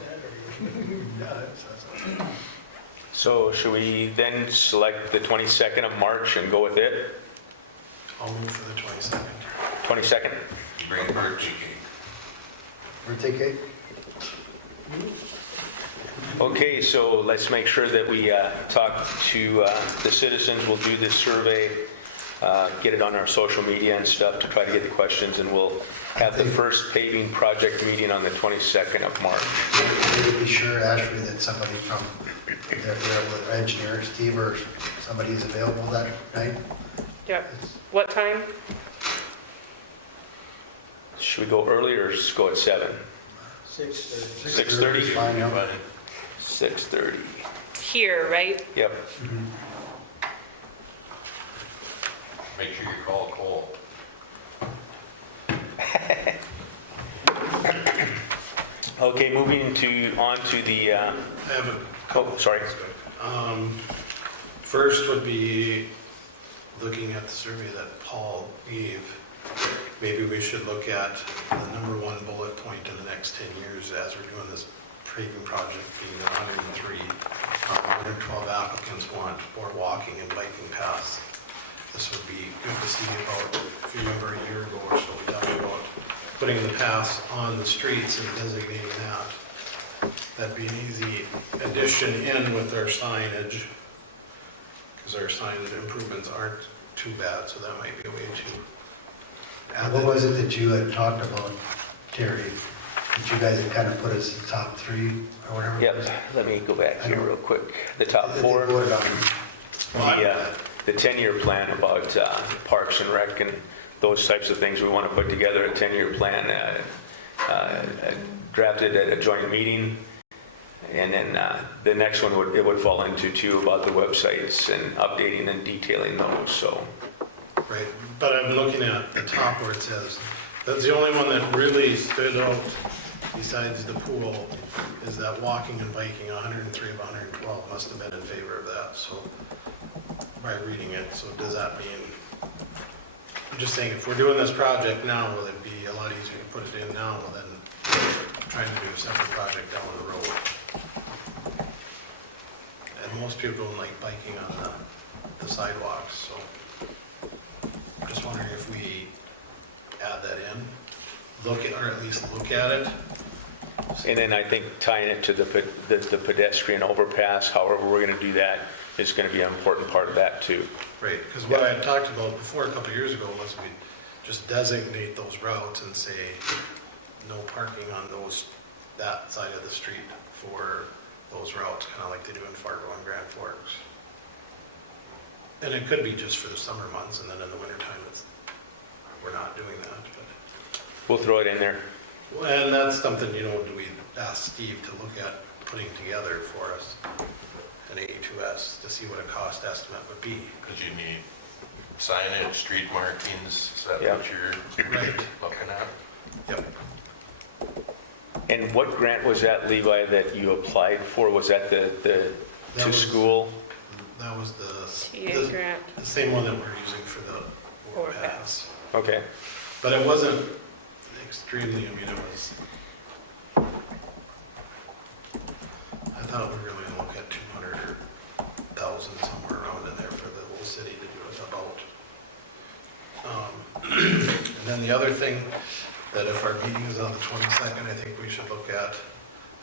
so should we then select the 22nd of March and go with it? I'll move for the 22nd. 22nd? Bring birthday cake. birthday cake? Okay, so let's make sure that we talk to the citizens. We'll do this survey, get it on our social media and stuff to try to get the questions, and we'll have the first paving project meeting on the 22nd of March. Maybe be sure, Ashley, that somebody from their engineer, Steve, or somebody is available that night. Yep. What time? Should we go early or just go at 7? 6:30. 6:30? is fine, yeah. But 6:30. Here, right? Yep. make sure you call Cole. Okay, moving on to the, I have a oh, sorry. First would be looking at the survey that Paul gave. Maybe we should look at the number one bullet point in the next 10 years as we're doing this paving project, being 103. 112 applicants want more walking and biking paths. This would be good to see about, if you remember a year ago or so, we talked about putting the paths on the streets and designating that. That'd be an easy addition in with our signage, because our sign improvements aren't too bad, so that might be a way to add What that. was it that you had talked about, Terry? That you guys had kind of put us in the top 3 or whatever? it Yep, was? let me go back here real quick. The top That they 4, voted on. the 10-year plan about parks and rec and those types of things. We want to put together a 10-year plan, drafted at a joint meeting. And then the next one would fall into too about the websites and updating and detailing those, so. Right, but I'm looking at the top where it says That's the only one that really stood out besides the pool, is that walking and biking, 103 of 112 must have been in favor of that, so, by reading it, so does that mean, I'm just saying, if we're doing this project now, will it be a lot easier to put it in now than trying to do a separate project down the road? And most people don't like biking on the sidewalks, so I'm just wondering if we add that in, or at least look at it. And then I think tying it to the pedestrian overpass, however we're going to do that, is going to be an important part of that too. Right, because what I had talked about before, a couple of years ago, was we just designate those routes and say, no parking on that side of the street for those routes, kind of like they do in Fargo and Grand Forks. And it could be just for the summer months, and then in the wintertime, we're not doing that, but. We'll throw it in there. And that's something, do we ask Steve to look at putting together for us, an A2S, to see what a cost estimate would be? Because you need signage, street markings, is that Yeah. what you're Right. looking at? Yep. And what grant was that, Levi, that you applied for? Was that the That to was- school? That was TA grant. the same one that we're using for the Overpass. overpass. Okay. But it wasn't extremely, it was, I thought we were really gonna look at 200 or 1,000, somewhere around in there for the whole city to do it about. And then the other thing, that if our meeting is on the 22nd, I think we should look at,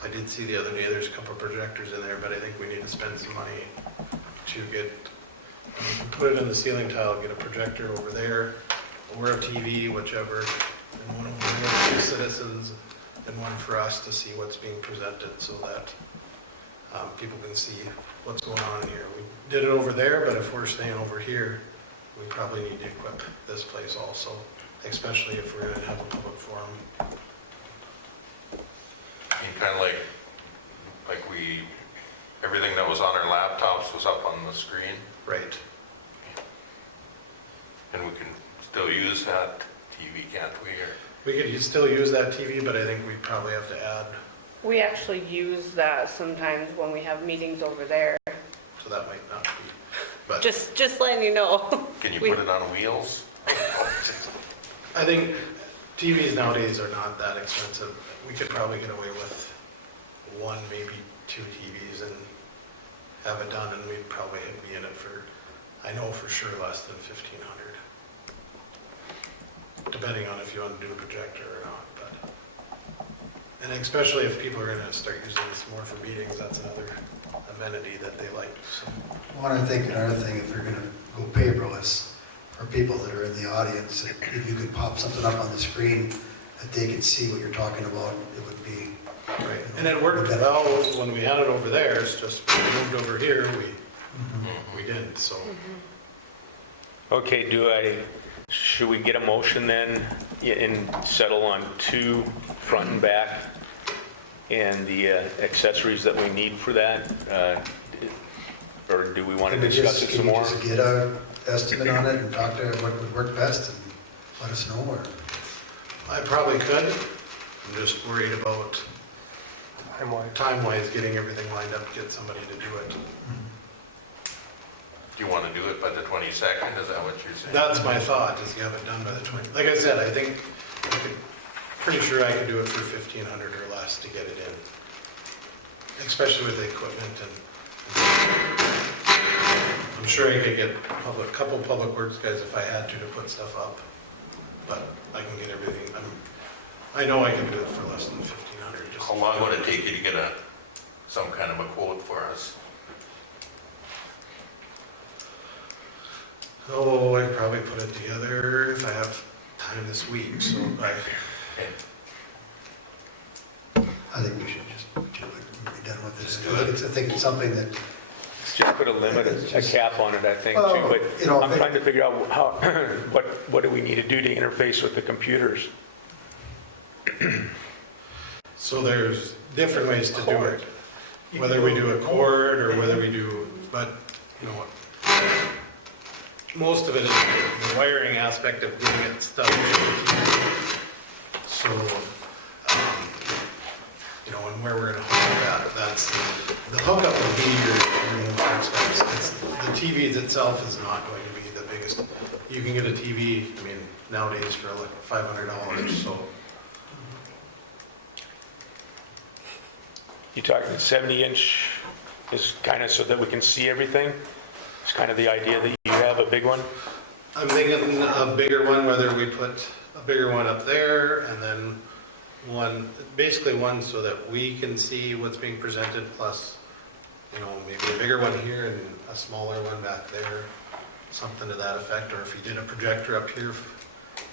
I did see the other day, there's a couple of projectors in there, but I think we need to spend some money to get, put it in the ceiling tile, get a projector over there, or a TV, whichever, and one for the citizens, and one for us to see what's being presented, so that people can see what's going on here. We did it over there, but if we're staying over here, we probably need to equip this place also, especially if we're gonna have a public forum. Kind of like everything that was on our laptops was up on the screen, Right. and we can still use that TV, can't we? Or We could still use that TV, but I think we probably have to add, We actually use that sometimes when we have meetings over there. so that might not be, but Just letting you know. can you We- put it on wheels? I think TVs nowadays are not that expensive. We could probably get away with one, maybe two TVs and have it done, and we'd probably be in it for, I know for sure, less than 1,500. Depending on if you want to do a projector or not, but. And especially if people are gonna start using this more for meetings, that's another amenity that they like, so. Well, I think another thing, if you're gonna go paperless, for people that are in the audience, if you could pop something up on the screen that they could see what you're talking about, it would be. Right, and it worked well when we had it over there, it's just when we moved over here, we didn't, so. Okay, should we get a motion then and settle on 2 front and back and the accessories that we need for that? Or do we want to discuss it some more? Can you just get an estimate on it and talk to what would work best and let us know, or? I probably could, I'm just worried about time-wise, getting everything lined up, get somebody to do it. Do you want to do it by the 22nd? Is that what you're saying? That's my thought, is you have it done by the 20th. Like I said, I think, pretty sure I could do it for 1,500 or less to get it in. Especially with the equipment and I'm sure I could get a couple public works guys if I had to put stuff up. But I can get everything, I know I can do it for less than 1,500. Just How long would it take you to get some kind of a quote for us? Oh, I could probably put it together if I have time this week, so Okay. I think we should just do it and be done with Just it. do it. I think it's something that, Just put a limit, a cap on it, I think, too. Well, But you know, I'm trying to figure out how, what do we need to do to interface with the computers? So there's different ways to do it, whether we do a cord or whether we do, but you know what? Most of it is the wiring aspect of getting it stuff. So, you know, and where we're gonna hook up, that's, the hookup will be your more expense. It's, the TV itself is not going to be the biggest. You can get a TV, I mean, nowadays for like $500, so. You talking 70-inch is kind of so that we can see everything? It's kind of the idea that you have a big one? I'm thinking a bigger one, whether we put a bigger one up there and then one, basically one so that we can see what's being presented, plus, you know, maybe a bigger one here and a smaller one back there, something to that effect. Or if you did a projector up here,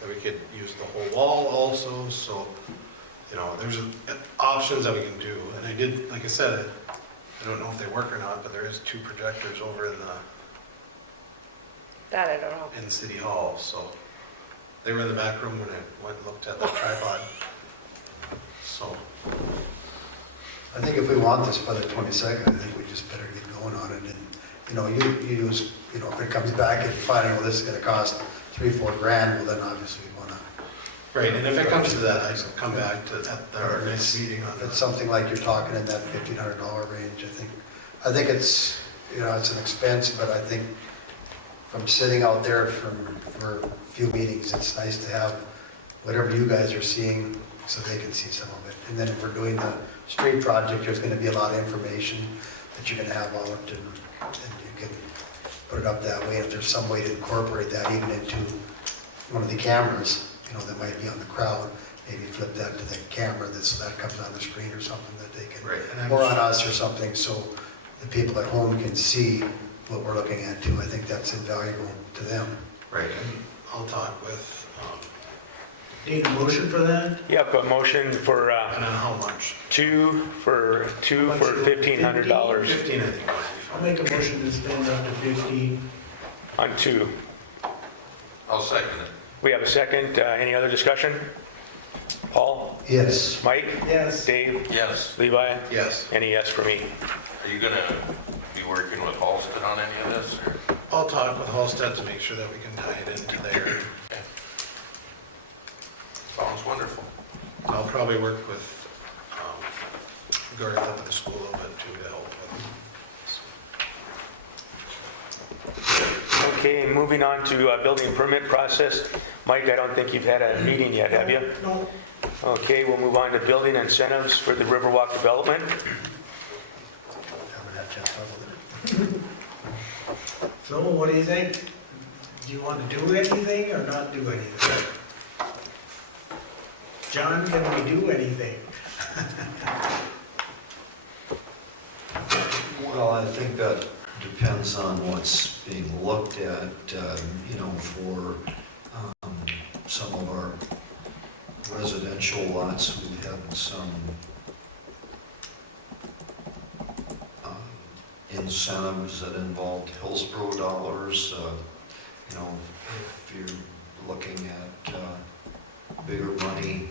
that we could use the whole wall also. So, you know, there's options that we can do. And I did, like I said, I don't know if they work or not, but there is 2 projectors over in the That I don't know. in City Hall, so they were in the back room when I went and looked at the tripod. So, I think if we want this by the 22nd, I think we just better get going on it. And, you know, you use, you know, if it comes back and you find out this is gonna cost $3-4 grand, well then obviously we wanna. right, and if it comes to that, I come back to at our next meeting on If it's that. something like you're talking in that $1,500 range, I think it's, you know, it's an expense, but I think from sitting out there for a few meetings, it's nice to have whatever you guys are seeing so they can see some of it. And then if we're doing the street project, there's gonna be a lot of information that you're gonna have out and you can put it up that way. If there's some way to incorporate that even into one of the cameras, you know, that might be on the crowd, maybe flip that to the camera so that comes on the screen or something that they can, Right, and I'm or on us or something, so the people at home can see what we're looking at too. I think that's invaluable to them. Right, and I'll talk with, Need a motion for that? Yep, a motion for and on how much? 2 for $1,500 15, I think. I'll make a motion to spend up to 15. on 2. I'll second it. We have a second. Any other discussion? Paul? Yes. Mike? Yes. Dave? Yes. Levi? Yes, Any yes for me? Are you gonna be working with Halsted on any of this, or? I'll talk with Halsted to make sure that we can tie it into there. Sounds wonderful. I'll probably work with Garth up at the school a little bit too to help with. Okay, moving on to building permit process. Mike, I don't think you've had a meeting yet, have you? No. Okay, we'll move on to building incentives for the Riverwalk development. Haven't had a chance to talk with her. So what do you think? Do you want to do anything or not do anything? John, can we do anything? Well, I think that depends on what's being looked at, you know, for some of our residential lots. We have some incentives that involved Hillsborough dollars. You know, if you're looking at bigger money,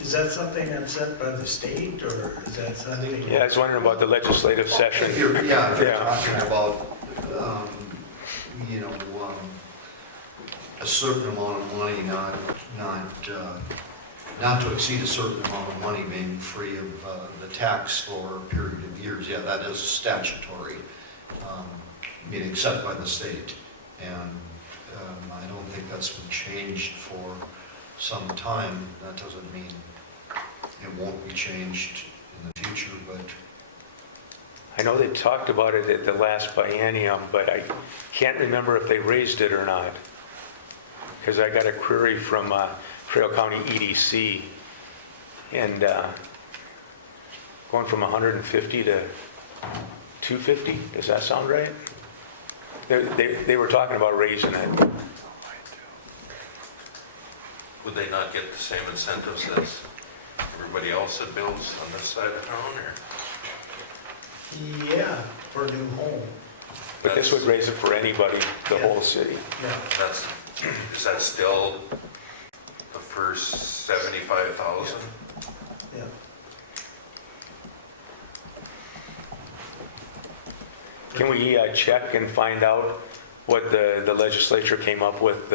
Is that something that's set by the state or is that something? Yeah, I was wondering about the legislative session. if you're, yeah, if you're Yeah. talking about, you know, a certain amount of money, not to exceed a certain amount of money being free of the tax for a period of years, yeah, that is statutory, meaning set by the state. And I don't think that's been changed for some time. That doesn't mean it won't be changed in the future, but I know they talked about it at the last biennium, but I can't remember if they raised it or not. Because I got a query from Trail County EDC, and going from 150 to 250, does that sound right? They were talking about raising it. Would they not get the same incentives as everybody else that builds on this side of town, or? Yeah, for a new home. But this would raise it for anybody, the whole city. Yeah. Is that still the first 75,000? Yeah. Can we check and find out what the legislature came up with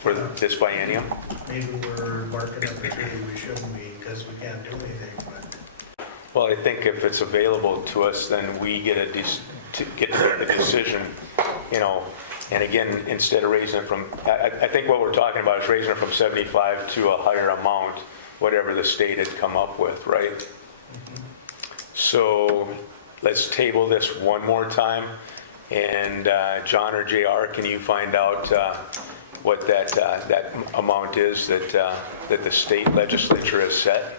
for this biennium? Maybe we're barking up a tree we shouldn't be because we can't do anything, but Well, I think if it's available to us, then we get to make a decision, you know. And again, instead of raising it from, I think what we're talking about is raising it from 75 to a higher amount, whatever the state had come up with, right? So let's table this one more time. And John or JR, can you find out what that amount is that the state legislature has set?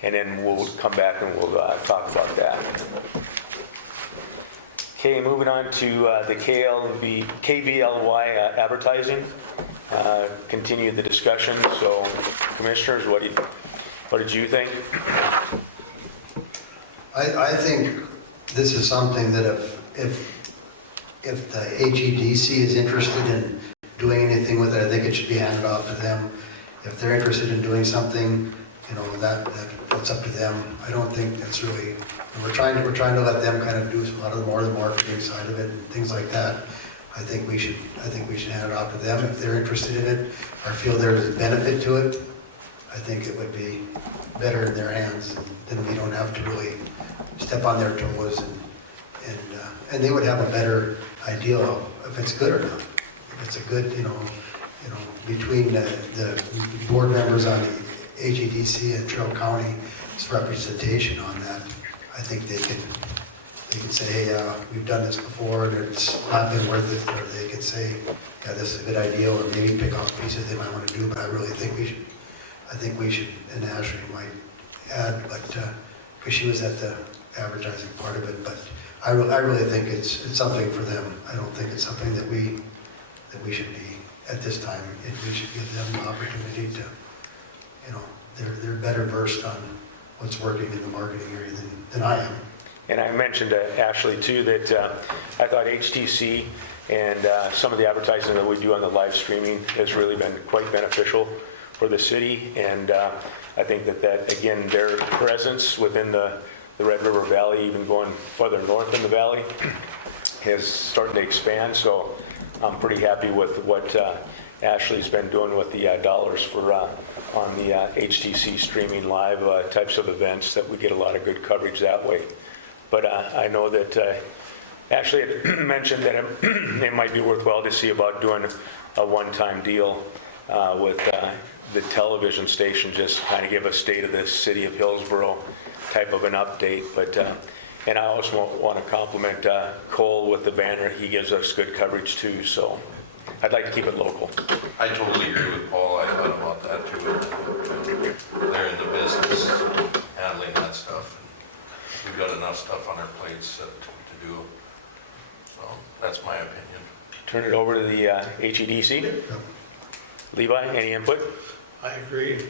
And then we'll come back and we'll talk about that. Okay, moving on to the KVLY advertising. Continue the discussion. So, commissioners, what did you think? I think this is something that if the HEDC is interested in doing anything with it, I think it should be handed off to them. If they're interested in doing something, you know, that's up to them. I don't think that's really, we're trying to let them kind of do a lot of the marketing side of it and things like that. I think we should hand it off to them if they're interested in it or feel there's a benefit to it. I think it would be better in their hands, and then we don't have to really step on their toes, and they would have a better idea of if it's good or not. If it's a good, you know, between the board members on the HEDC and Trumbull County's representation on that, I think they can say, hey, we've done this before and it's not been worth it, or they can say, yeah, this is a good idea, or maybe pick off pieces they might want to do, but I really think we should, and Ashley might add, but, because she was at the advertising part of it, but I really think it's something for them. I don't think it's something that we should be, at this time, we should give them the opportunity to, you know, they're better versed on what's working in the marketing area than I am. And I mentioned to Ashley too that I thought HTC and some of the advertising that we do on the live streaming has really been quite beneficial for the city. And I think that again, their presence within the Red River Valley, even going further north in the valley, is starting to expand. So I'm pretty happy with what Ashley's been doing with the dollars for on the HTC streaming live types of events, that we get a lot of good coverage that way. But I know that Ashley had mentioned that it might be worthwhile to see about doing a one-time deal with the television station, just kind of give a state of the city of Hillsborough type of an update. But and I also want to compliment Cole with the banner. He gives us good coverage too, so I'd like to keep it local. I totally agree with Paul. I thought about that too. They're in the business handling that stuff. We've got enough stuff on our plates to do. So that's my opinion. Turn it over to the HEDC. Levi, any input? I agree.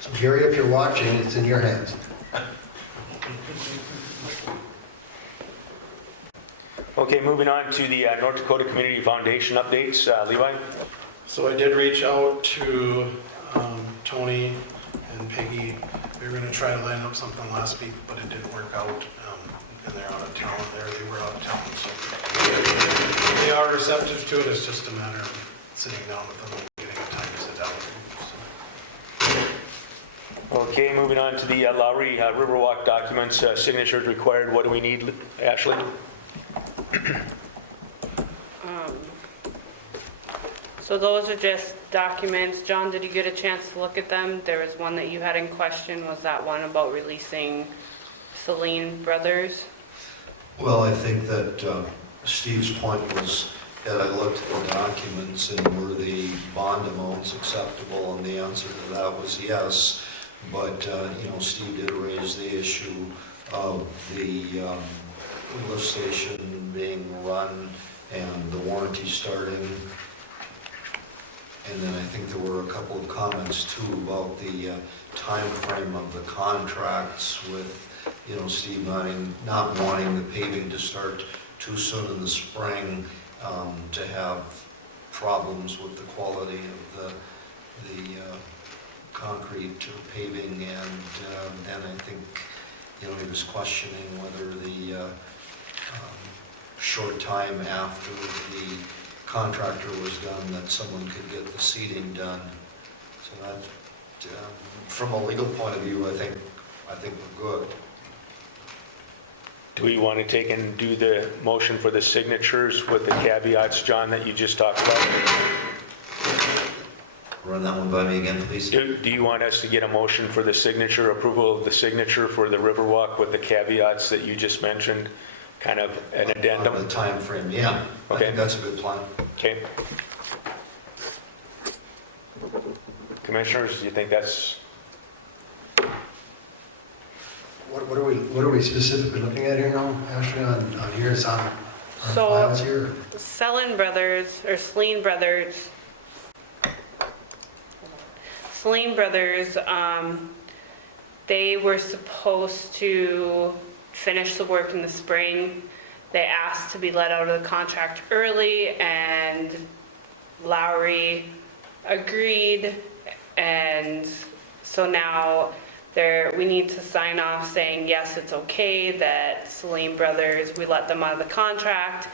So Gary, if you're watching, it's in your hands. Okay, moving on to the North Dakota Community Foundation updates. Levi? So I did reach out to Tony and Peggy. We were going to try to line up something last week, but it didn't work out. And they're out of town. They were out of town. So they are receptive to it. It's just a matter of sitting down with them and getting a time to sit down with them. Okay, moving on to the Lowry Riverwalk documents. Signatures required. What do we need, Ashley? So those are just documents. John, did you get a chance to look at them? There was one that you had in question. Was that one about releasing Celine Brothers? Well, I think that Steve's point was that I looked at the documents and were the bond amounts acceptable, and the answer to that was yes. But, Steve did raise the issue of the lift station being run and the warranty starting. And then I think there were a couple of comments too about the time frame of the contracts with, Steve not wanting the paving to start too soon in the spring, to have problems with the quality of the concrete paving, and then I think, he was questioning whether the short time after the contractor was done that someone could get the seeding done. So that, from a legal point of view, I think we're good. Do we want to take and do the motion for the signatures with the caveats, John, that you just talked about? Run that one by me again, please. Do you want us to get a motion for the signature, approval of the signature for the Riverwalk with the caveats that you just mentioned? Kind of an On addendum? the time frame, yeah. I Okay. think that's a good plan. Okay. Commissioners, do you think that's, What are we specifically looking at here now, Ashley, on here, it's on So- files here? Selin Brothers, or Sleen Brothers. Sleen Brothers, they were supposed to finish the work in the spring. They asked to be let out of the contract early, and Lowry agreed, and so now we need to sign off saying, yes, it's okay that Sleen Brothers, we let them out of the contract.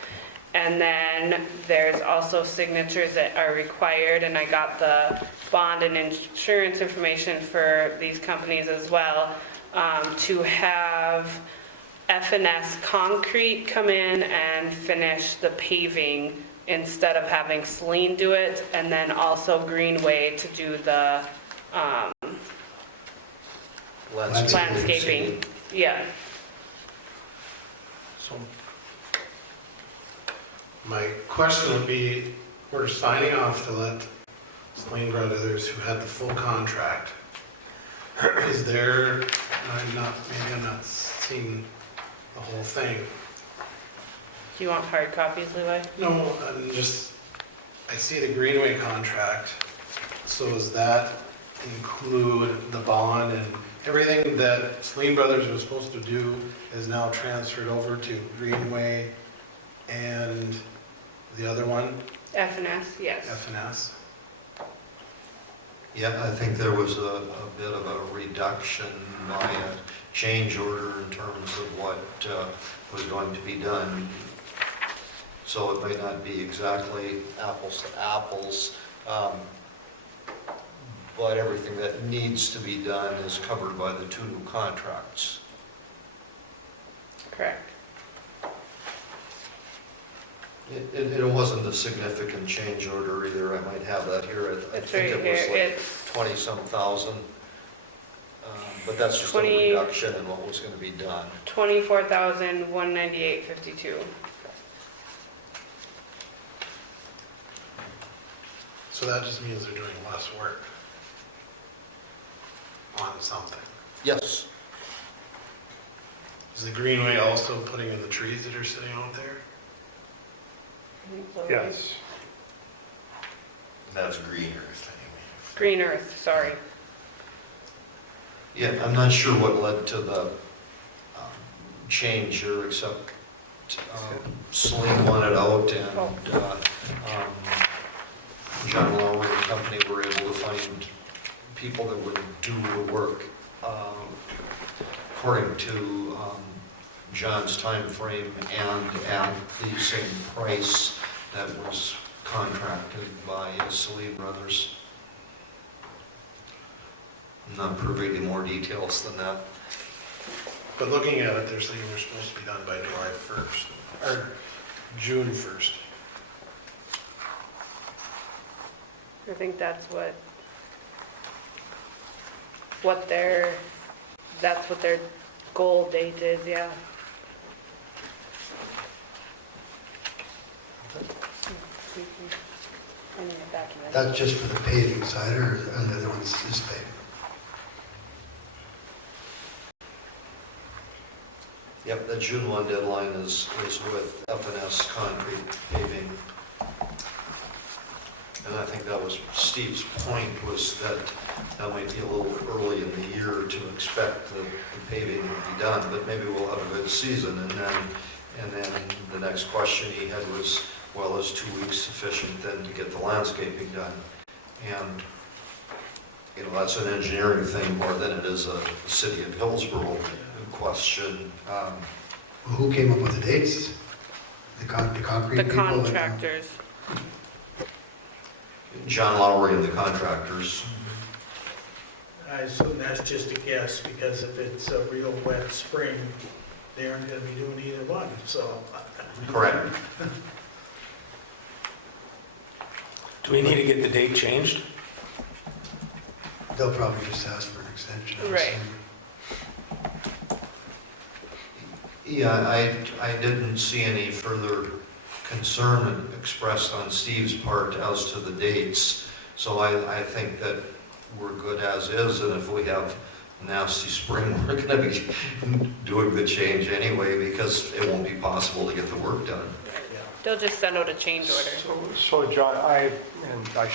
And then there's also signatures that are required, and I got the bond and insurance information for these companies as well, to have F&S Concrete come in and finish the paving instead of having Sleen do it, and then also Greenway to do the landscaping. Yeah. So my question would be, we're signing off to let Sleen Brothers, who had the full contract, is there, maybe I'm not seeing the whole thing. Do you want hard copies, Levi? No, I see the Greenway contract, so does that include the bond and everything that Sleen Brothers was supposed to do is now transferred over to Greenway and the other one, F&S, yes. F&S? Yeah, I think there was a bit of a reduction by a change order in terms of what was going to be done. So it may not be exactly apples to apples, but everything that needs to be done is covered by the two new contracts. Correct. It wasn't a significant change order either. I might have that here. I It's think right it was here. like It's 20-some thousand. But that's just a 20 reduction in what was going to be done. $24,198.52. So that just means they're doing less work on something. Yes. Is the Greenway also putting in the trees that are sitting out there? Yes. That's Green Earth anyway. Green Earth, sorry. Yeah, I'm not sure what led to the change here, except Celine wanted out and John Lowry and company were able to find people that would do the work according to John's time frame and at the same price that was contracted by Celine Brothers. I'm not privy to more details than that. But looking at it, they're saying they're supposed to be done by July 1st, or June 1st. I think that's what their goal date is, yeah. I need a document. That's just for the paving side, or are the other ones just paving? Yep, the June 1 deadline is with F&S Concrete Paving. And I think that was Steve's point, was that that might be a little early in the year to expect the paving to be done, but maybe we'll have a good season. And then the next question he had was, well, is 2 weeks sufficient then to get the landscaping done? And, you know, that's an engineering thing more than it is a city of Hillsborough question. Who came up with the dates? The concrete The people? contractors. John Lowry and the contractors. I assume that's just a guess, because if it's a real wet spring, they aren't gonna be doing either one, so. Correct. Do we need to get the date changed? They'll probably just ask for an extension. I'm Right. assuming. Yeah, I didn't see any further concern expressed on Steve's part as to the dates. So I think that we're good as is, and if we have a nasty spring, we're gonna be doing the change anyway, because it won't be possible to get the work done. They'll just send out a change order. So John, I know, but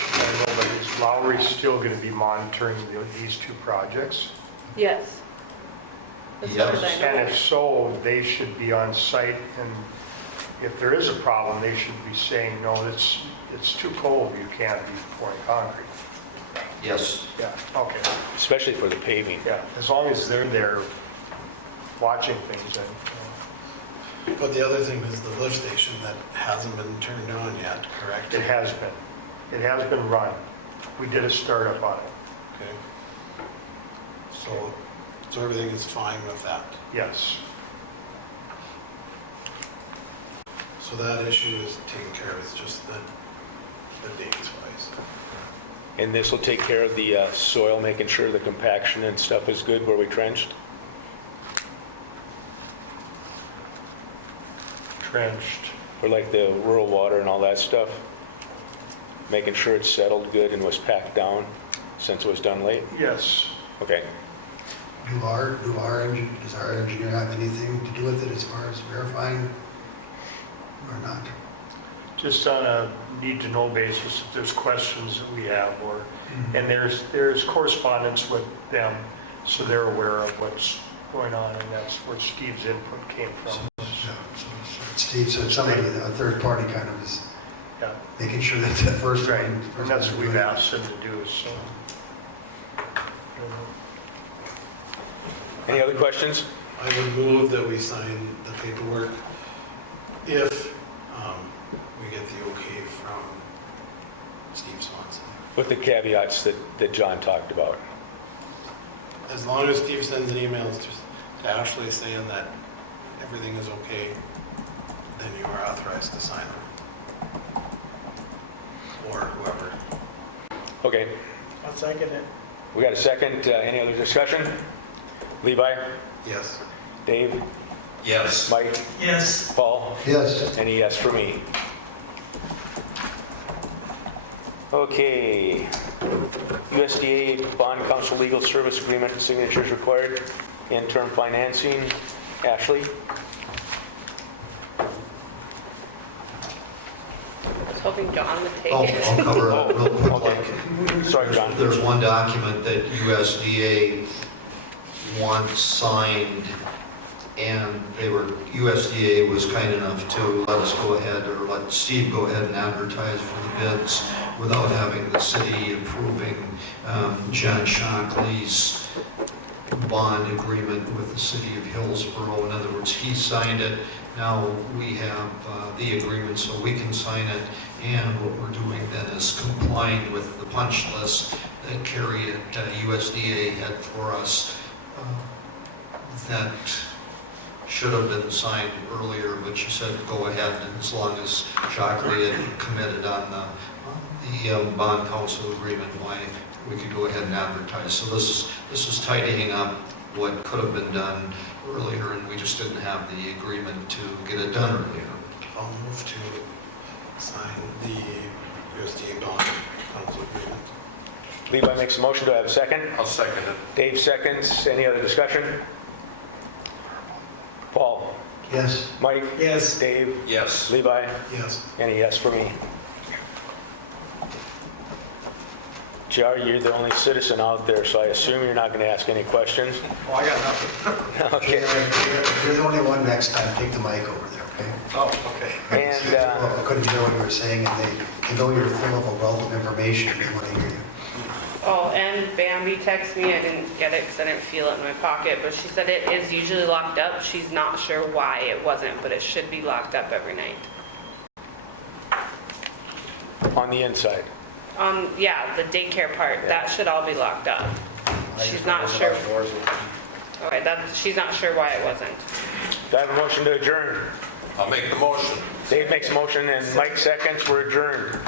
is Lowry still going to be monitoring these two projects? Yes. As far as I Yes. know. And if so, they should be on site, and if there is a problem, they should be saying, no, it's too cold, you can't be pouring concrete. Yes. Yeah, okay, Especially for the paving. yeah, as long as they're there watching things, then, But the other thing is the lift station that hasn't been turned on yet, correct? it has been run. We did a startup on it, Okay. So everything is fine with that? yes. So that issue is taken care of, it's just the dates wise. And this will take care of the soil, making sure the compaction and stuff is good where we trenched? Trenched. Or like the rural water and all that stuff? Making sure it's settled good and was packed down since it was done late? Yes, Okay. Does our engineer have anything to do with it as far as verifying or not? just on a need-to-know basis, if there's questions that we have, or, and there's correspondence with them, so they're aware of what's going on, and that's where Steve's input came from. Steve, so somebody, a third party kind of is Yeah, making sure that the first right, one. and that's what we've asked them to do, so. Any other questions? I would move that we sign the paperwork if we get the okay from Steve Swanson. With the caveats that John talked about. As long as Steve sends an email to Ashley saying that everything is okay, then you are authorized to sign it. Or whoever. Okay, I'll second it. we got a second. Any other discussion? Levi? Yes. Dave? Yes. Mike? Yes. Paul? Yes, Any yes for me? Okay. USDA Bond Council Legal Service Agreement signatures required. Interim financing. Ashley? I was hoping John would take I'll it. cover it real quickly. Okay. Sorry, John. There's one document that USDA wants signed, and USDA was kind enough to let us go ahead, or let Steve go ahead and advertise for the bids without having the city approving John Shockley's bond agreement with the city of Hillsborough. In other words, he signed it. Now we have the agreement, so we can sign it. And what we're doing then is complying with the punch list that Carrie at USDA had for us. That should have been signed earlier, but she said go ahead, and as long as Shockley had committed on the bond council agreement, why we could go ahead and advertise. So this is tidying up what could have been done earlier, and we just didn't have the agreement to get it done earlier. I'll move to sign the USDA bond council agreement. Levi makes a motion. Do I have a second? I'll second it. Dave seconds. Any other discussion? Paul? yes. Mike? Yes. Dave? Yes. Levi? Yes. Any yes for me? JR, you're the only citizen out there, so I assume you're not going to ask any questions? Well, I got nothing. Okay. You're the only one next time, take the mic over there, okay? Oh, okay. And Well, I couldn't hear what you were saying, and they know you're full of a wealth of information, they want to hear you. Oh, and Bambi texted me, I didn't get it because I didn't feel it in my pocket, but she said it is usually locked up. She's not sure why it wasn't, but it should be locked up every night. On the inside. Yeah, the daycare part, that should all be locked up. She's not sure. Okay, she's not sure why it wasn't. Do I have a motion to adjourn? I'll make the motion. Dave makes a motion and Mike seconds, we're adjourned.